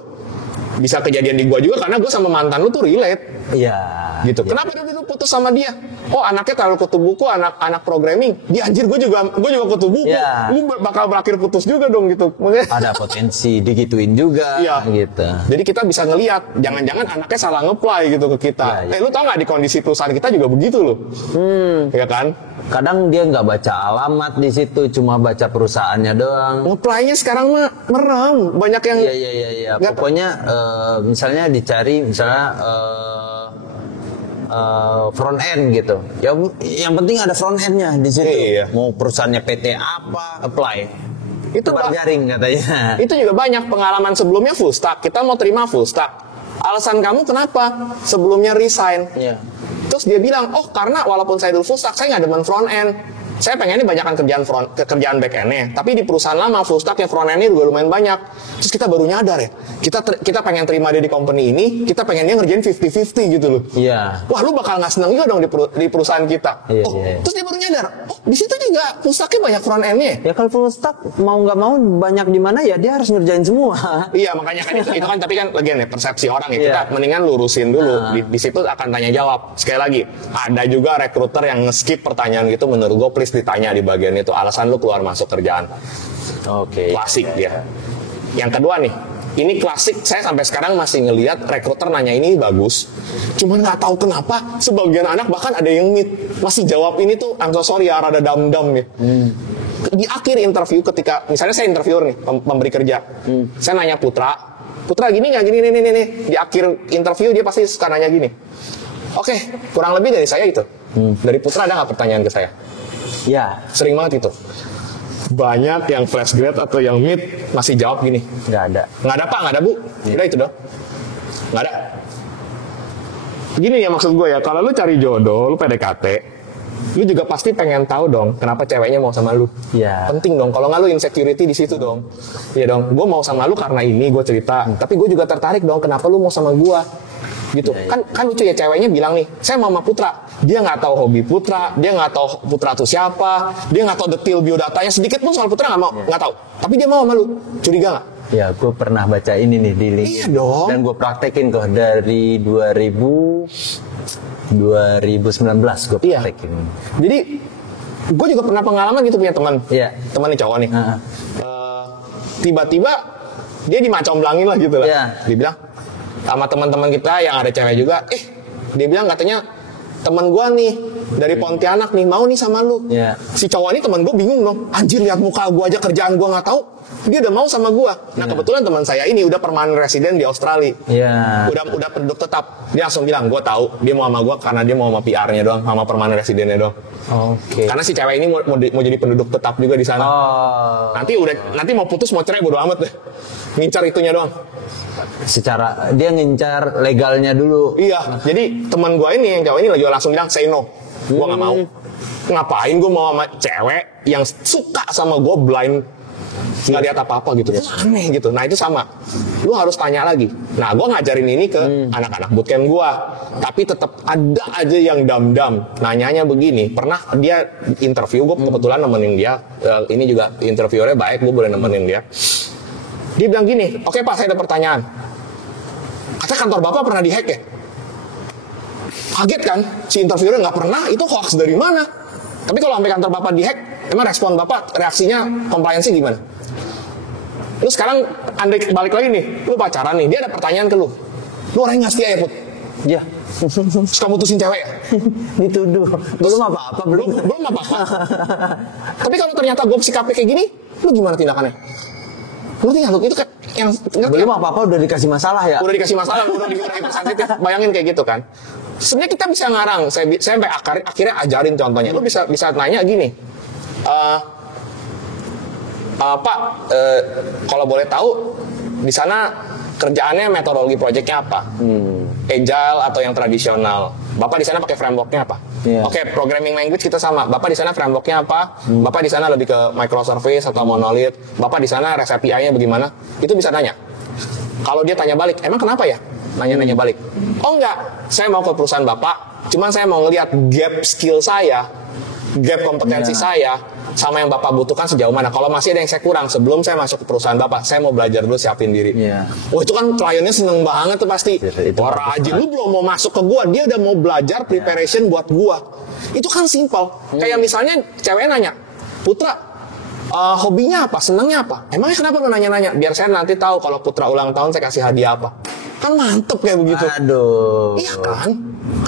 bisa kejadian di gua juga karena gua sama mantan lu tuh relate. Gitu. Kenapa dulu putus sama dia? Anaknya terlalu kutu buku, anak programming. Dia anjir, gua juga kutu buku. Lu bakal berakhir putus juga dong gitu. Ada potensi digituin juga gitu. Jadi kita bisa ngelihat jangan-jangan anaknya salah nge-apply gitu ke kita. Lu tau nggak di kondisi perusahaan kita juga begitu loh. Ya kan? Kadang dia nggak baca alamat di situ, cuma baca perusahaannya doang. Nge-apply-nya sekarang mah merem, banyak yang pokoknya misalnya dicari front end gitu. Yang penting ada front end-nya di situ. Mau perusahaannya PT apa, apply. Itu jaring katanya. Itu juga banyak pengalaman sebelumnya full stack. Kita mau terima full stack. Alasan kamu kenapa sebelumnya resign? Terus dia bilang, oh karena walaupun saya dulu full stack, saya nggak demen front end. Saya pengennya banyakkan kerjaan back end-nya. Tapi di perusahaan lama full stack yang front end-nya juga lumayan banyak. Terus kita baru nyadar ya, kita pengen terima dia di company ini, kita pengen dia ngerjain 50-50 gitu loh. Iya. Wah, lu bakal nggak seneng juga dong di perusahaan kita. Iya, oh, iya. Terus dia baru nyadar, oh di situ juga full stack-nya banyak front end-nya. Ya kalau full stack mau nggak mau banyak di mana ya dia harus ngerjain semua. Iya, makanya kan itu kan tapi kan lagi nih persepsi orang ya. Kita Iya. mendingan lurusin dulu. Di situ akan tanya jawab. Sekali lagi, ada juga rekruter yang nge-skip pertanyaan gitu, menurut gue please ditanya di bagian itu alasan lu keluar masuk kerjaan. Oke. Klasik dia. Yang kedua nih, ini klasik, saya sampai sekarang masih ngelihat rekruter nanya ini bagus. Cuman nggak tahu kenapa sebagian anak bahkan ada yang masih jawab ini tuh I'm so sorry ya, rada dam-dam ya. Di akhir interview ketika misalnya saya interviewer nih pemberi kerja, saya nanya Putra gini nggak gini nih. Di akhir interview dia pasti suka nanya gini. Oke, kurang lebih dari saya itu. Dari Putra ada nggak pertanyaan ke saya? Ya. Sering banget itu. Banyak yang fresh grade atau yang mid masih jawab gini. Nggak ada. Nggak ada Pak, nggak ada Bu. Udah itu dong. Nggak ada. Gini ya maksud gue ya, kalau lu cari jodoh, lu PDKT, lu juga pasti pengen tahu dong kenapa ceweknya mau sama lu. Iya. Penting dong. Kalau nggak lu insecurity di situ dong. Iya dong. Gue mau sama lu karena ini gue cerita. Tapi gue juga tertarik dong. Kenapa lu mau sama gue? Gitu. Ya. Kan lucu ya, ceweknya bilang nih, saya mau sama Putra. Dia nggak tahu hobi Putra, dia nggak tahu Putra itu siapa, dia nggak tahu detail biodatanya sedikit pun soal Putra nggak tahu. Tapi dia mau sama lu. Curiga nggak? Ya, gue pernah baca ini nih di link. Iya dong. Dan gue praktekin kok dari 2019 gue Iya. praktekin. Jadi gue juga pernah pengalaman gitu punya teman. Iya. Teman nih cowok nih. Heeh. Tiba-tiba dia dimacomblangin lah gitu lah. Iya. Dia bilang sama teman-teman kita yang ada cewek juga, dia bilang katanya teman gue nih dari Pontianak nih mau nih sama lu. Iya. Si cowok ini teman gue bingung dong. Anjir, lihat muka gue aja, kerjaan gue nggak tahu. Dia udah mau sama gue. Nah kebetulan teman saya ini udah permanent resident di Australia. Iya. Udah penduduk tetap. Dia langsung bilang, gue tahu dia mau sama gue karena dia mau sama PR-nya doang, sama permanent residentnya doang. Oke. Karena si cewek ini mau jadi penduduk tetap juga di sana. Oh. Nanti mau putus mau cerai bodo amat deh. Ngincar itunya doang. Secara dia ngincar legalnya dulu. Iya, jadi teman gue ini yang cowok ini lagi langsung bilang say no. Gue nggak mau. Ngapain gue mau sama cewek yang suka sama gue blind, nggak lihat apa-apa gitu. Itu aneh gitu. Nah itu sama. Lu harus tanya lagi. Nah gue ngajarin ini ke anak-anak bootcamp gue. Tapi tetap ada aja yang dam-dam. Nanyanya begini. Pernah dia interview, gue kebetulan nemenin dia. Ini juga interviewernya baik, gue boleh nemenin dia. Dia bilang gini, oke Pak, saya ada pertanyaan. Katanya kantor Bapak pernah dihack ya? Kaget kan? Si interviewer nggak pernah, itu hoax dari mana? Tapi kalau sampai kantor Bapak dihack, emang respon Bapak, reaksinya, compliance gimana? Lu sekarang, andai balik lagi nih, lu pacaran nih, dia ada pertanyaan ke lu. Lu orang yang nggak setia ya, Put? Ya. Suka mutusin cewek ya? Dituduh. Belum apa-apa. Belum apa-apa. Tapi kalau ternyata gue sikapnya kayak gini, lu gimana tindakannya? Ngerti nggak lu? Itu kan yang Belum apa-apa udah dikasih masalah ya. udah dikasih masalah, udah sensitif. Bayangin kayak gitu kan. Sebenarnya kita bisa ngarang. Saya sampai akhirnya ajarin contohnya. Lu bisa nanya gini. Pak, kalau boleh tahu di sana kerjaannya metodologi proyeknya apa? Agile atau yang tradisional? Bapak di sana pakai frameworknya apa? Yeah. Oke, programming language kita sama. Bapak di sana frameworknya apa? Bapak di sana lebih ke microservice atau monolith? Bapak di sana REST API-nya bagaimana? Itu bisa tanya. Kalau dia tanya balik, emang kenapa ya? Nanya-nanya balik. Oh enggak, saya mau ke perusahaan Bapak, cuman saya mau ngelihat gap skill saya, gap kompetensi saya, sama yang Bapak butuhkan sejauh mana. Kalau masih ada yang saya kurang, sebelum saya masuk ke perusahaan Bapak, saya mau belajar dulu, siapin diri. Iya. Wah itu kan kliennya seneng banget tuh pasti. Itu Wah rajin, lu belum mau masuk ke gua, dia udah mau belajar preparation buat gua. Itu kan simple. Kayak misalnya cewek nanya, Putra, hobinya apa, senangnya apa? Emangnya kenapa lu nanya-nanya? Biar saya nanti tahu kalau Putra ulang tahun saya kasih hadiah apa. Kan mantep kayak begitu. Aduh. Iya kan?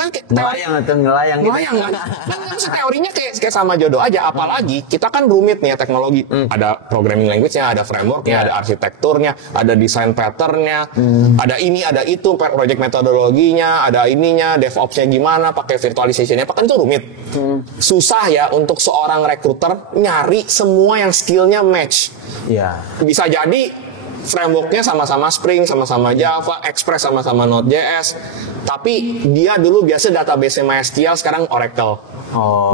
Kan kayak Ngelayang atau ngelayang gitu. Melayang kan? Nah, teorinya kayak sama jodoh aja. Apalagi kita kan rumit nih ya teknologi. Ada programming language-nya, ada framework-nya, ada arsitekturnya, ada desain pattern-nya, ada ini, ada itu, project metodologinya, ada ininya, DevOps-nya gimana, pakai virtualization-nya, kan itu rumit. Susah ya untuk seorang rekruter nyari semua yang skill-nya match. Iya. Bisa jadi frameworknya sama-sama Spring, sama-sama Java, Express sama-sama Node.js, tapi dia dulu biasa database MySQL, sekarang Oracle.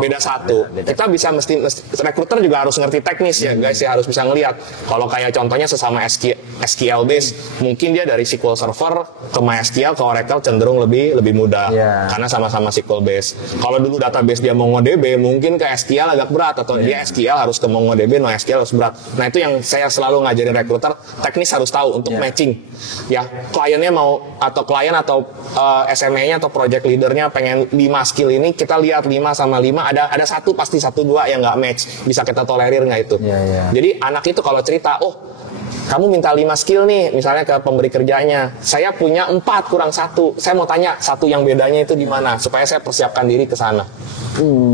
Beda satu. Kita bisa mesti recruiter juga harus ngerti teknis ya guys ya, harus bisa ngelihat. Kalau kayak contohnya sesama SQL base, mungkin dia dari SQL Server ke MySQL ke Oracle cenderung lebih mudah karena sama-sama SQL base. Kalau dulu database dia MongoDB, mungkin ke SQL agak berat, atau dia SQL harus ke MongoDB, NoSQL harus berat. Nah itu yang saya selalu ngajarin recruiter, teknis harus tahu untuk matching. Ya kliennya mau, atau klien atau SME-nya atau project leader-nya pengen 5 skill ini, kita lihat 5 sama 5 ada satu pasti 1-2 yang nggak match, bisa kita tolerir nggak itu. Jadi anak itu kalau cerita, oh kamu minta 5 skill nih, misalnya ke pemberi kerjanya, saya punya 4 kurang 1, saya mau tanya satu yang bedanya itu di mana supaya saya persiapkan diri ke sana.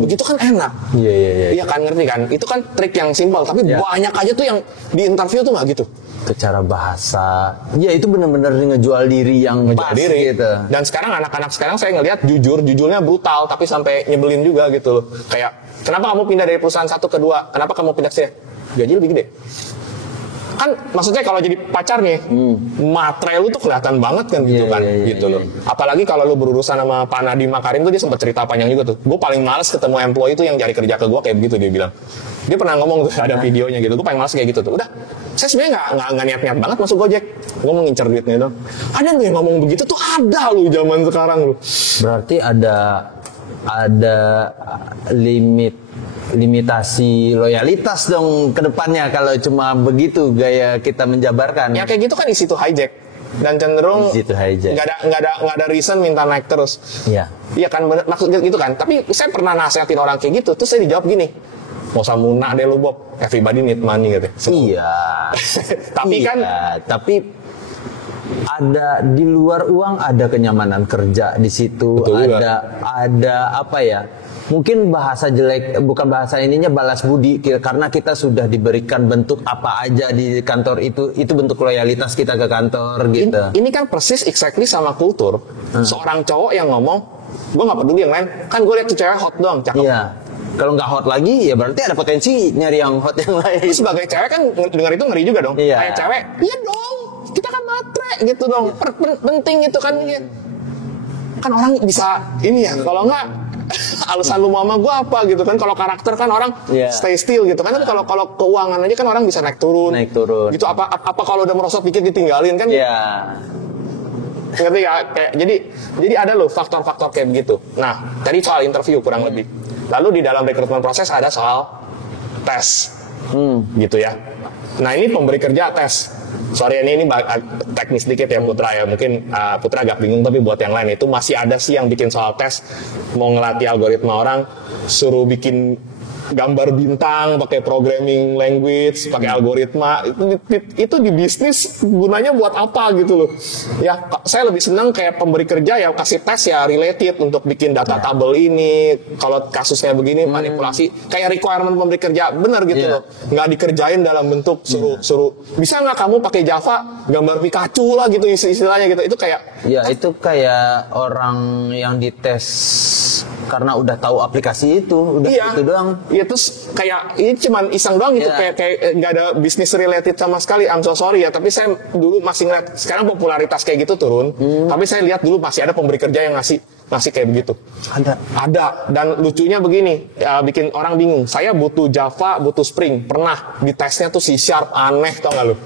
Begitu kan enak. Iya kan, ngerti kan? Itu kan trik yang simpel, tapi banyak aja tuh yang di interview tuh nggak gitu. Secara bahasa, ya itu benar-benar ngejual diri yang pas gitu. Dan sekarang anak-anak sekarang saya ngelihat jujurnya brutal, tapi sampai nyebelin juga gitu loh. Kayak, kenapa kamu pindah dari perusahaan satu ke dua? Kenapa kamu pindah ke sini? Gaji lebih gede. Kan maksudnya kalau jadi pacar nih, matre lu tuh kelihatan banget kan gitu kan, gitu loh. Apalagi kalau lu berurusan sama Pak Nadiem Makarim tuh, dia sempat cerita panjang juga tuh. Gue paling males ketemu employee itu yang cari kerja ke gue kayak begitu, dia bilang. Dia pernah ngomong tuh, ada videonya gitu. Gue paling males kayak gitu tuh. Udah, saya sebenarnya nggak niat-niat banget masuk Gojek. Gue mau ngincer duitnya itu. Ada lu yang ngomong begitu tuh, ada lu zaman sekarang lu. Berarti ada limitasi loyalitas dong ke depannya kalau cuma begitu gaya kita menjabarkan. Ya kayak gitu kan isi to hijack, dan cenderung nggak ada reason minta naik terus. Iya kan, maksudnya gitu kan. Tapi saya pernah nasihatin orang kayak gitu, terus saya dijawab gini, mau samuna deh lu Bob, everybody need money gitu. Tapi ada di luar uang, ada kenyamanan kerja di situ. Betul ada apa ya, mungkin bahasa jelek, bukan bahasa ininya balas budi, karena kita sudah diberikan bentuk apa aja di kantor itu bentuk loyalitas kita ke kantor gitu. Ini kan persis exactly sama kultur. Seorang cowok yang ngomong, gue nggak peduli yang lain, kan gue lihat tuh cewek hot dong, cakep. Kalau nggak hot lagi, ya berarti ada potensi nyari yang hot yang lain. Sebagai cewek kan dengar itu ngeri juga dong. Kayak cewek, iya dong, kita kan matre gitu dong. Penting itu kan. Kan orang bisa ini ya, kalau nggak alasan lu mama gue apa gitu kan. Kalau karakter kan orang stay still gitu kan. Tapi kalau keuangan aja kan orang bisa naik turun. Gitu apa kalau udah merosot dikit ditinggalin kan. Ngerti ya? Kayak jadi ada loh faktor-faktor kayak begitu. Nah, tadi soal interview kurang lebih. Lalu di dalam rekrutmen proses ada soal tes. Gitu ya. Nah, ini pemberi kerja tes. Sorry ini teknis dikit ya Putra ya. Mungkin Putra agak bingung, tapi buat yang lain itu masih ada sih yang bikin soal tes. Mau ngelatih algoritma orang, suruh bikin gambar bintang pakai programming language, pakai algoritma. Itu di bisnis gunanya buat apa gitu loh. Ya, saya lebih senang kayak pemberi kerja ya kasih tes ya related untuk bikin data tabel ini. Kalau kasusnya begini manipulasi kayak requirement pemberi kerja bener gitu loh. Nggak dikerjain dalam bentuk suruh bisa nggak kamu pakai Java gambar Pikachu lah gitu istilahnya gitu. Itu kayak itu kayak orang yang dites karena udah tahu aplikasi itu, udah itu doang. Iya, terus kayak ini cuman iseng doang gitu, kayak nggak ada bisnis related sama sekali. I'm so sorry ya, tapi saya dulu masih ngeliat, sekarang popularitas kayak gitu turun, tapi saya lihat dulu masih ada pemberi kerja yang ngasih kayak begitu. Ada. Dan lucunya begini, bikin orang bingung. Saya butuh Java, butuh Spring. Pernah di tesnya tuh C# aneh, tau gak lu?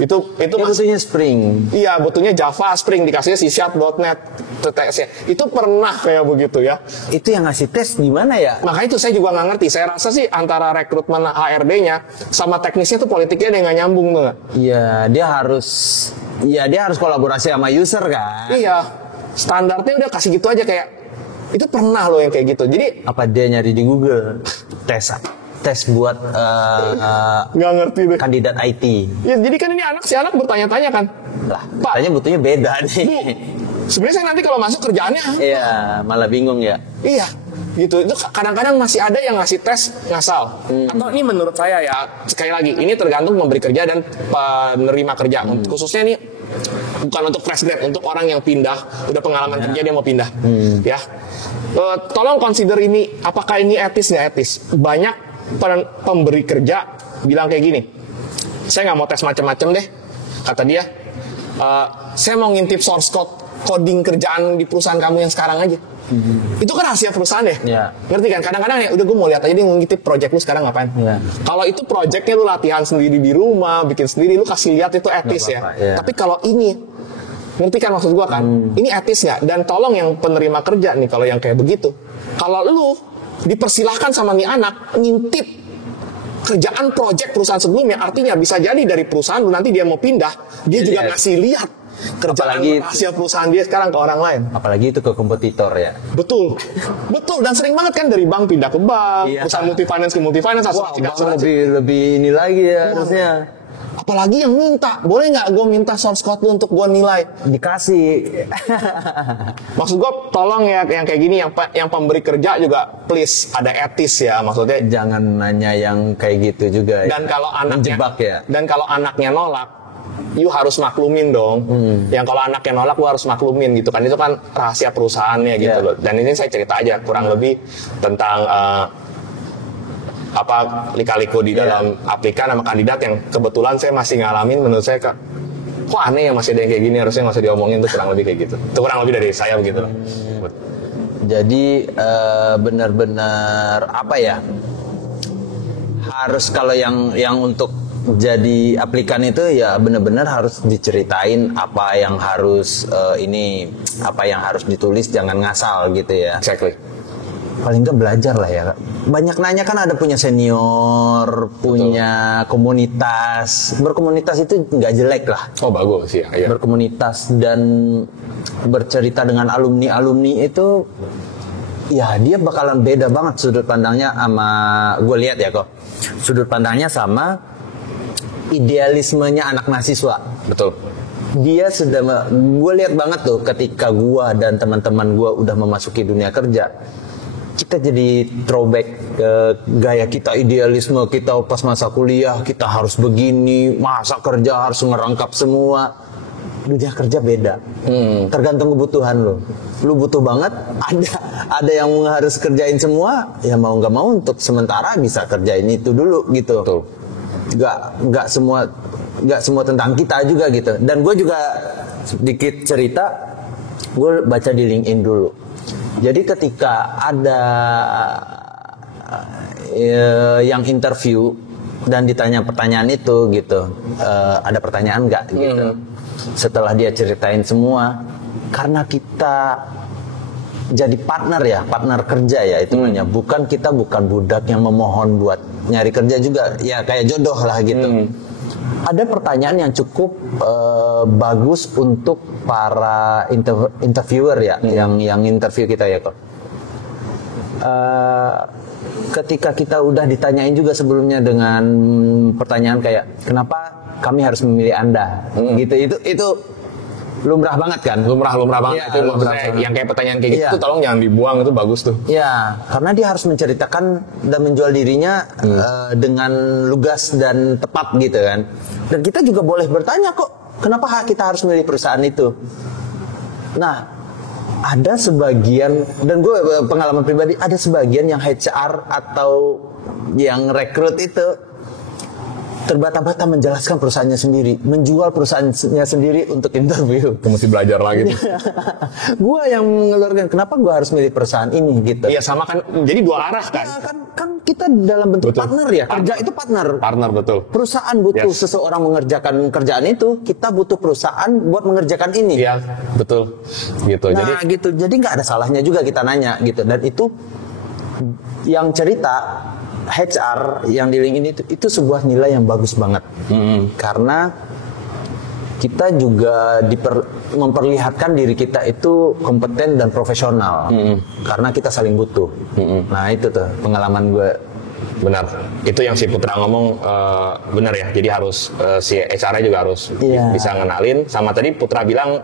Itu butuhnya Spring. Iya, butuhnya Java, Spring, dikasihnya C# .NET. Tesnya. Itu pernah kayak begitu ya. Itu yang ngasih tes di mana ya? Makanya itu saya juga nggak ngerti. Saya rasa sih antara rekrutmen HRD-nya sama teknisnya tuh politiknya dia nggak nyambung tuh nggak? Iya, dia harus kolaborasi sama user kan? Iya. Standarnya udah kasih gitu aja kayak itu pernah loh yang kayak gitu. Jadi apa dia nyari di Google tes buat nggak ngerti deh kandidat IT. Ya jadi kan ini si anak bertanya-tanya kan. Lah, Pak, tanya butuhnya beda nih. Sebenarnya saya nanti kalau masuk kerjaannya apa? Iya, malah bingung ya. Iya, gitu. Itu kadang-kadang masih ada yang ngasih tes ngasal. Atau ini menurut saya ya, sekali lagi ini tergantung memberi kerja dan penerima kerja. Khususnya ini bukan untuk fresh grad, untuk orang yang pindah, udah pengalaman kerja dia mau pindah. Ya, tolong consider ini, apakah ini etis nggak etis? Banyak pemberi kerja bilang kayak gini, saya nggak mau tes macam-macam deh. kata dia, saya mau ngintip source code coding kerjaan di perusahaan kamu yang sekarang aja. Itu kan rahasia perusahaan ya. Ngerti kan? Kadang-kadang ya udah gue mau lihat aja nih ngintip project lu sekarang ngapain. Kalau itu projectnya lu latihan sendiri di rumah, bikin sendiri, lu kasih lihat itu etis ya. Tapi kalau ini, ngerti kan maksud gue kan? Ini etis nggak? Dan tolong yang penerima kerja nih kalau yang kayak begitu, kalau lu dipersilahkan sama nih anak ngintip kerjaan project perusahaan sebelumnya, artinya bisa jadi dari perusahaan lu nanti dia mau pindah, dia juga ngasih lihat kerjaan rahasia perusahaan dia sekarang ke orang lain. Apalagi itu ke kompetitor ya. Betul. Dan sering banget kan dari bank pindah ke bank, perusahaan multi-finance ke multi-finance. Wah, lebih ini lagi ya harusnya. Apalagi yang minta, boleh nggak gue minta source code lu untuk gue nilai? Dikasih. Maksud gue tolong ya yang kayak gini, yang pemberi kerja juga please ada etis ya, maksudnya. Jangan nanya yang kayak gitu juga. Dan kalau anaknya menjebak ya. Dan kalau anaknya nolak, you harus maklumin dong. Yang kalau anaknya nolak, lu harus maklumin gitu kan. Itu kan rahasia perusahaannya gitu loh. Dan ini saya cerita aja kurang lebih tentang lika-liku di dalam aplikan sama kandidat yang kebetulan saya masih ngalamin. Menurut saya kok aneh ya masih ada yang kayak gini, harusnya nggak usah diomongin. Tuh kurang lebih kayak gitu. Itu kurang lebih dari saya begitu loh. Jadi benar-benar apa ya, harus kalau yang untuk jadi aplikan itu ya benar-benar harus diceritain apa yang harus apa yang harus ditulis, jangan ngasal gitu ya. Exactly. Paling nggak belajar lah ya. Banyak nanya kan, ada punya senior, punya komunitas. Berkomunitas itu nggak jelek lah. Oh bagus ya. Berkomunitas dan bercerita dengan alumni itu, ya dia bakalan beda banget sudut pandangnya sama gue lihat ya kok. Sudut pandangnya sama idealismenya anak mahasiswa. Betul. Dia sudah, gue lihat banget tuh ketika gue dan teman-teman gue udah memasuki dunia kerja, kita jadi throwback ke gaya kita, idealisme kita pas masa kuliah, kita harus begini, masa kerja harus ngerangkap semua. Dunia kerja beda, tergantung kebutuhan lo. Lu butuh banget, ada yang harus kerjain semua, ya mau nggak mau untuk sementara bisa kerjain itu dulu gitu. Betul. Nggak semua tentang kita juga gitu. Dan gue juga sedikit cerita, gue baca di LinkedIn dulu. Jadi ketika ada yang interview dan ditanya pertanyaan itu gitu, ada pertanyaan nggak gitu. Setelah dia ceritain semua, karena kita jadi partner kerja ya itu namanya. Kita bukan budak yang memohon buat nyari kerja juga, ya kayak jodoh lah gitu. Ada pertanyaan yang cukup bagus untuk para interviewer ya, yang interview kita ya kok. Ketika kita udah ditanyain juga sebelumnya dengan pertanyaan kayak kenapa kami harus memilih Anda, gitu. Itu lumrah banget kan? Lumrah banget. Ya, itu yang kayak pertanyaan kayak gitu tuh tolong jangan dibuang, itu bagus tuh. Ya, karena dia harus menceritakan dan menjual dirinya dengan lugas dan tepat gitu kan. Dan kita juga boleh bertanya kok, kenapa kita harus memilih perusahaan itu? Nah, ada sebagian, dan gue pengalaman pribadi, ada sebagian yang HR atau yang rekrut itu terbata-bata menjelaskan perusahaannya sendiri, menjual perusahaannya sendiri untuk interview. Mesti belajar lagi. Gue yang mengeluarkan kenapa gue harus milih perusahaan ini gitu. Iya sama kan, jadi dua arah kan. Ya, kan kita dalam bentuk partner ya. Kerja itu partner. Partner betul. Perusahaan butuh seseorang mengerjakan kerjaan itu, kita butuh perusahaan buat mengerjakan ini. Iya betul. Gitu. Nah jadi nggak ada salahnya juga kita nanya gitu. Dan itu yang cerita HR yang di LinkedIn itu sebuah nilai yang bagus banget. Karena kita juga memperlihatkan diri kita itu kompeten dan profesional. Karena kita saling butuh. Nah itu tuh pengalaman gue. Benar. Itu yang si Putra ngomong benar ya. Jadi harus si HR-nya juga harus bisa ngenalin. Sama tadi Putra bilang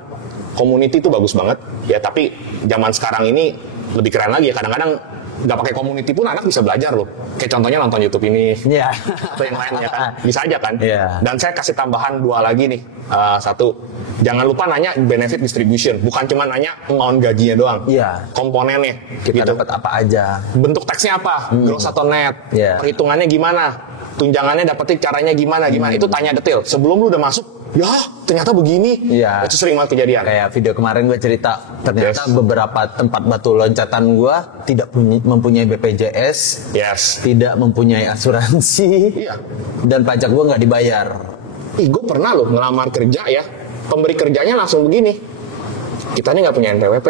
community itu bagus banget. Ya tapi zaman sekarang ini lebih keren lagi ya. Kadang-kadang nggak pakai community pun anak bisa belajar loh. Kayak contohnya nonton YouTube ini atau yang lain ya kan, bisa aja kan. Dan saya kasih tambahan 2 lagi nih. Satu, jangan lupa nanya benefit distribution, bukan cuma nanya amount gajinya doang. Komponennya kita gitu. Dapat apa aja, bentuk teksnya apa, gross atau net, perhitungannya gimana, tunjangannya dapetin caranya gimana. Itu tanya detail sebelum lu udah masuk. ya ternyata begini. Iya. Itu sering banget kejadian. Kayak video kemarin gue cerita, ternyata beberapa tempat batu loncatan gue tidak mempunyai BPJS, tidak mempunyai asuransi, dan pajak gue nggak dibayar. Gue pernah loh ngelamar kerja ya, pemberi kerjanya langsung begini, kita ini nggak punya NPWP,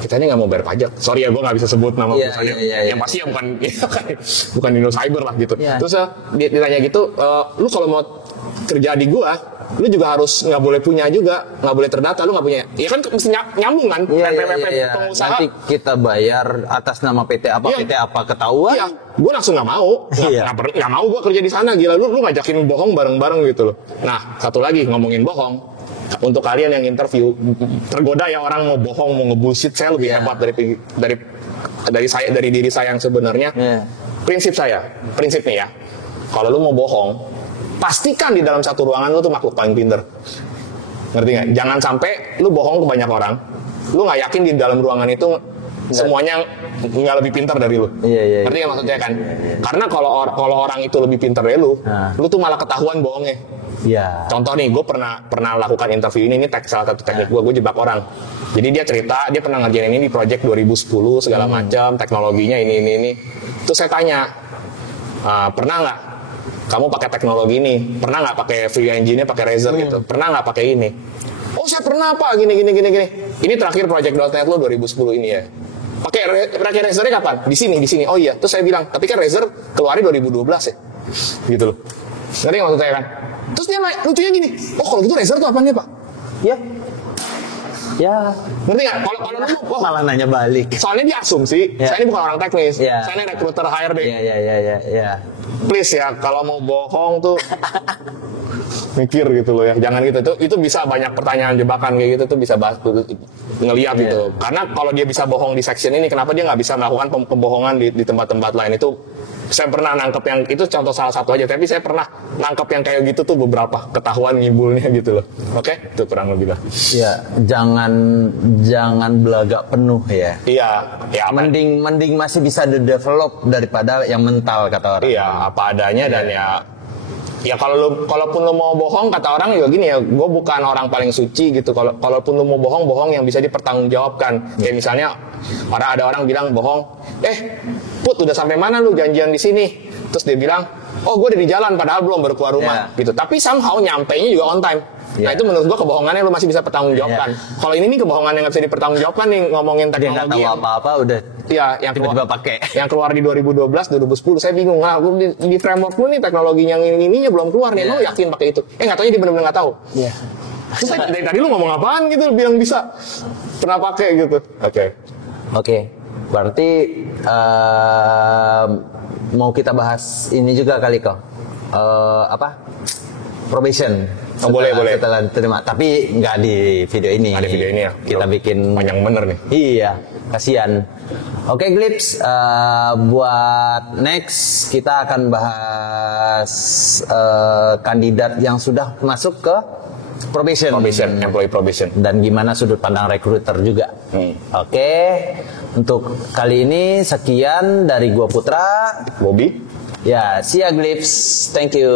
kita ini nggak mau bayar pajak. Sorry ya, gue nggak bisa sebut nama perusahaannya. Yang pasti ya bukan Indo Cyber lah gitu. Terus dia ditanya gitu, lu kalau mau kerja di gue, lu juga harus nggak boleh punya juga, nggak boleh terdata, lu nggak punya. Ya kan mesti nyambung kan? NPWP pengusaha. Nanti kita bayar atas nama PT apa ketahuan. Iya, gue langsung nggak mau, nggak mau gue kerja di sana. Gila, lu ngajakin bohong bareng-bareng gitu loh. Nah, satu lagi ngomongin bohong. Untuk kalian yang interview, tergoda ya orang mau bohong, mau ngebullshit, saya lebih hebat dari diri saya yang sebenarnya. Prinsip nih ya, kalau lu mau bohong, pastikan di dalam satu ruangan lu tuh makhluk paling pinter. Ngerti nggak? Jangan sampai lu bohong ke banyak orang, lu nggak yakin di dalam ruangan itu semuanya nggak lebih pintar dari lu. Ngerti nggak maksudnya kan? Karena kalau orang itu lebih pintar dari lu tuh malah ketahuan bohongnya. Contoh nih, gue pernah lakukan interview ini salah satu teknik gue jebak orang. Jadi dia cerita, dia pernah ngerjain ini di project 2010 segala macam, teknologinya ini. Terus saya tanya, pernah nggak kamu pakai teknologi ini? Pernah nggak pakai free engine-nya, pakai Razer gitu? Pernah nggak pakai ini? Oh, saya pernah Pak, gini. Ini terakhir project.net lo 2010 ini ya. Pakai Razer-nya kapan? Di sini. Oh iya. Terus saya bilang, tapi kan Razer keluarnya 2012 ya. Gitu loh. Ngerti nggak maksud saya kan? Terus dia lucunya gini, oh kalau gitu Razer tuh apanya Pak? Ya. Ngerti nggak? Kalau lu malah nanya balik. Soalnya dia asumsi, saya ini bukan orang teknis, saya ini recruiter HRD. Please ya, kalau mau bohong tuh mikir gitu loh ya, jangan gitu. Itu bisa banyak pertanyaan jebakan kayak gitu tuh bisa ngeliat gitu. Karena kalau dia bisa bohong di section ini, kenapa dia nggak bisa melakukan pembohongan di tempat-tempat lain? Itu saya pernah nangkep yang itu contoh salah satu aja, tapi saya pernah nangkep yang kayak gitu tuh beberapa ketahuan ngibulnya gitu loh. Oke, itu kurang lebih lah. Ya, jangan belagak penuh ya. Iya, mending masih bisa develop daripada yang mental kata orang. Iya, apa adanya dan ya kalaupun lo mau bohong, kata orang juga gini ya, gue bukan orang paling suci gitu. Kalaupun lo mau bohong yang bisa dipertanggungjawabkan. Kayak misalnya ada orang bilang bohong, Put udah sampai mana lu janjian di sini? Terus dia bilang, oh gue udah di jalan padahal belum baru keluar rumah gitu. Tapi somehow nyampainya juga on time. Nah itu menurut gue kebohongannya lu masih bisa pertanggungjawabkan. Kalau ini nih kebohongan yang nggak bisa dipertanggungjawabkan nih, ngomongin teknologi. Dia nggak tahu apa-apa udah. Iya, yang tiba-tiba pakai. Yang keluar di 2012, 2010, saya bingung. Nah, di framework lu nih teknologinya yang ininya belum keluar nih. Lu yakin pakai itu? Nggak taunya dia benar-benar nggak tahu. Terus dari tadi lu ngomong apaan gitu, bilang bisa pernah pakai gitu. Oke. Berarti mau kita bahas ini juga kali kok. Probation. Boleh. Setelah terima, tapi nggak di video ini. Nggak di video ini ya. Kita bikin panjang bener nih. Iya, kasihan. Oke, Glips, buat next kita akan bahas kandidat yang sudah masuk ke probation, employee probation, dan gimana sudut pandang recruiter juga. Oke, untuk kali ini sekian dari gua Putra, Bobby. Ya, see ya Glips. Thank you.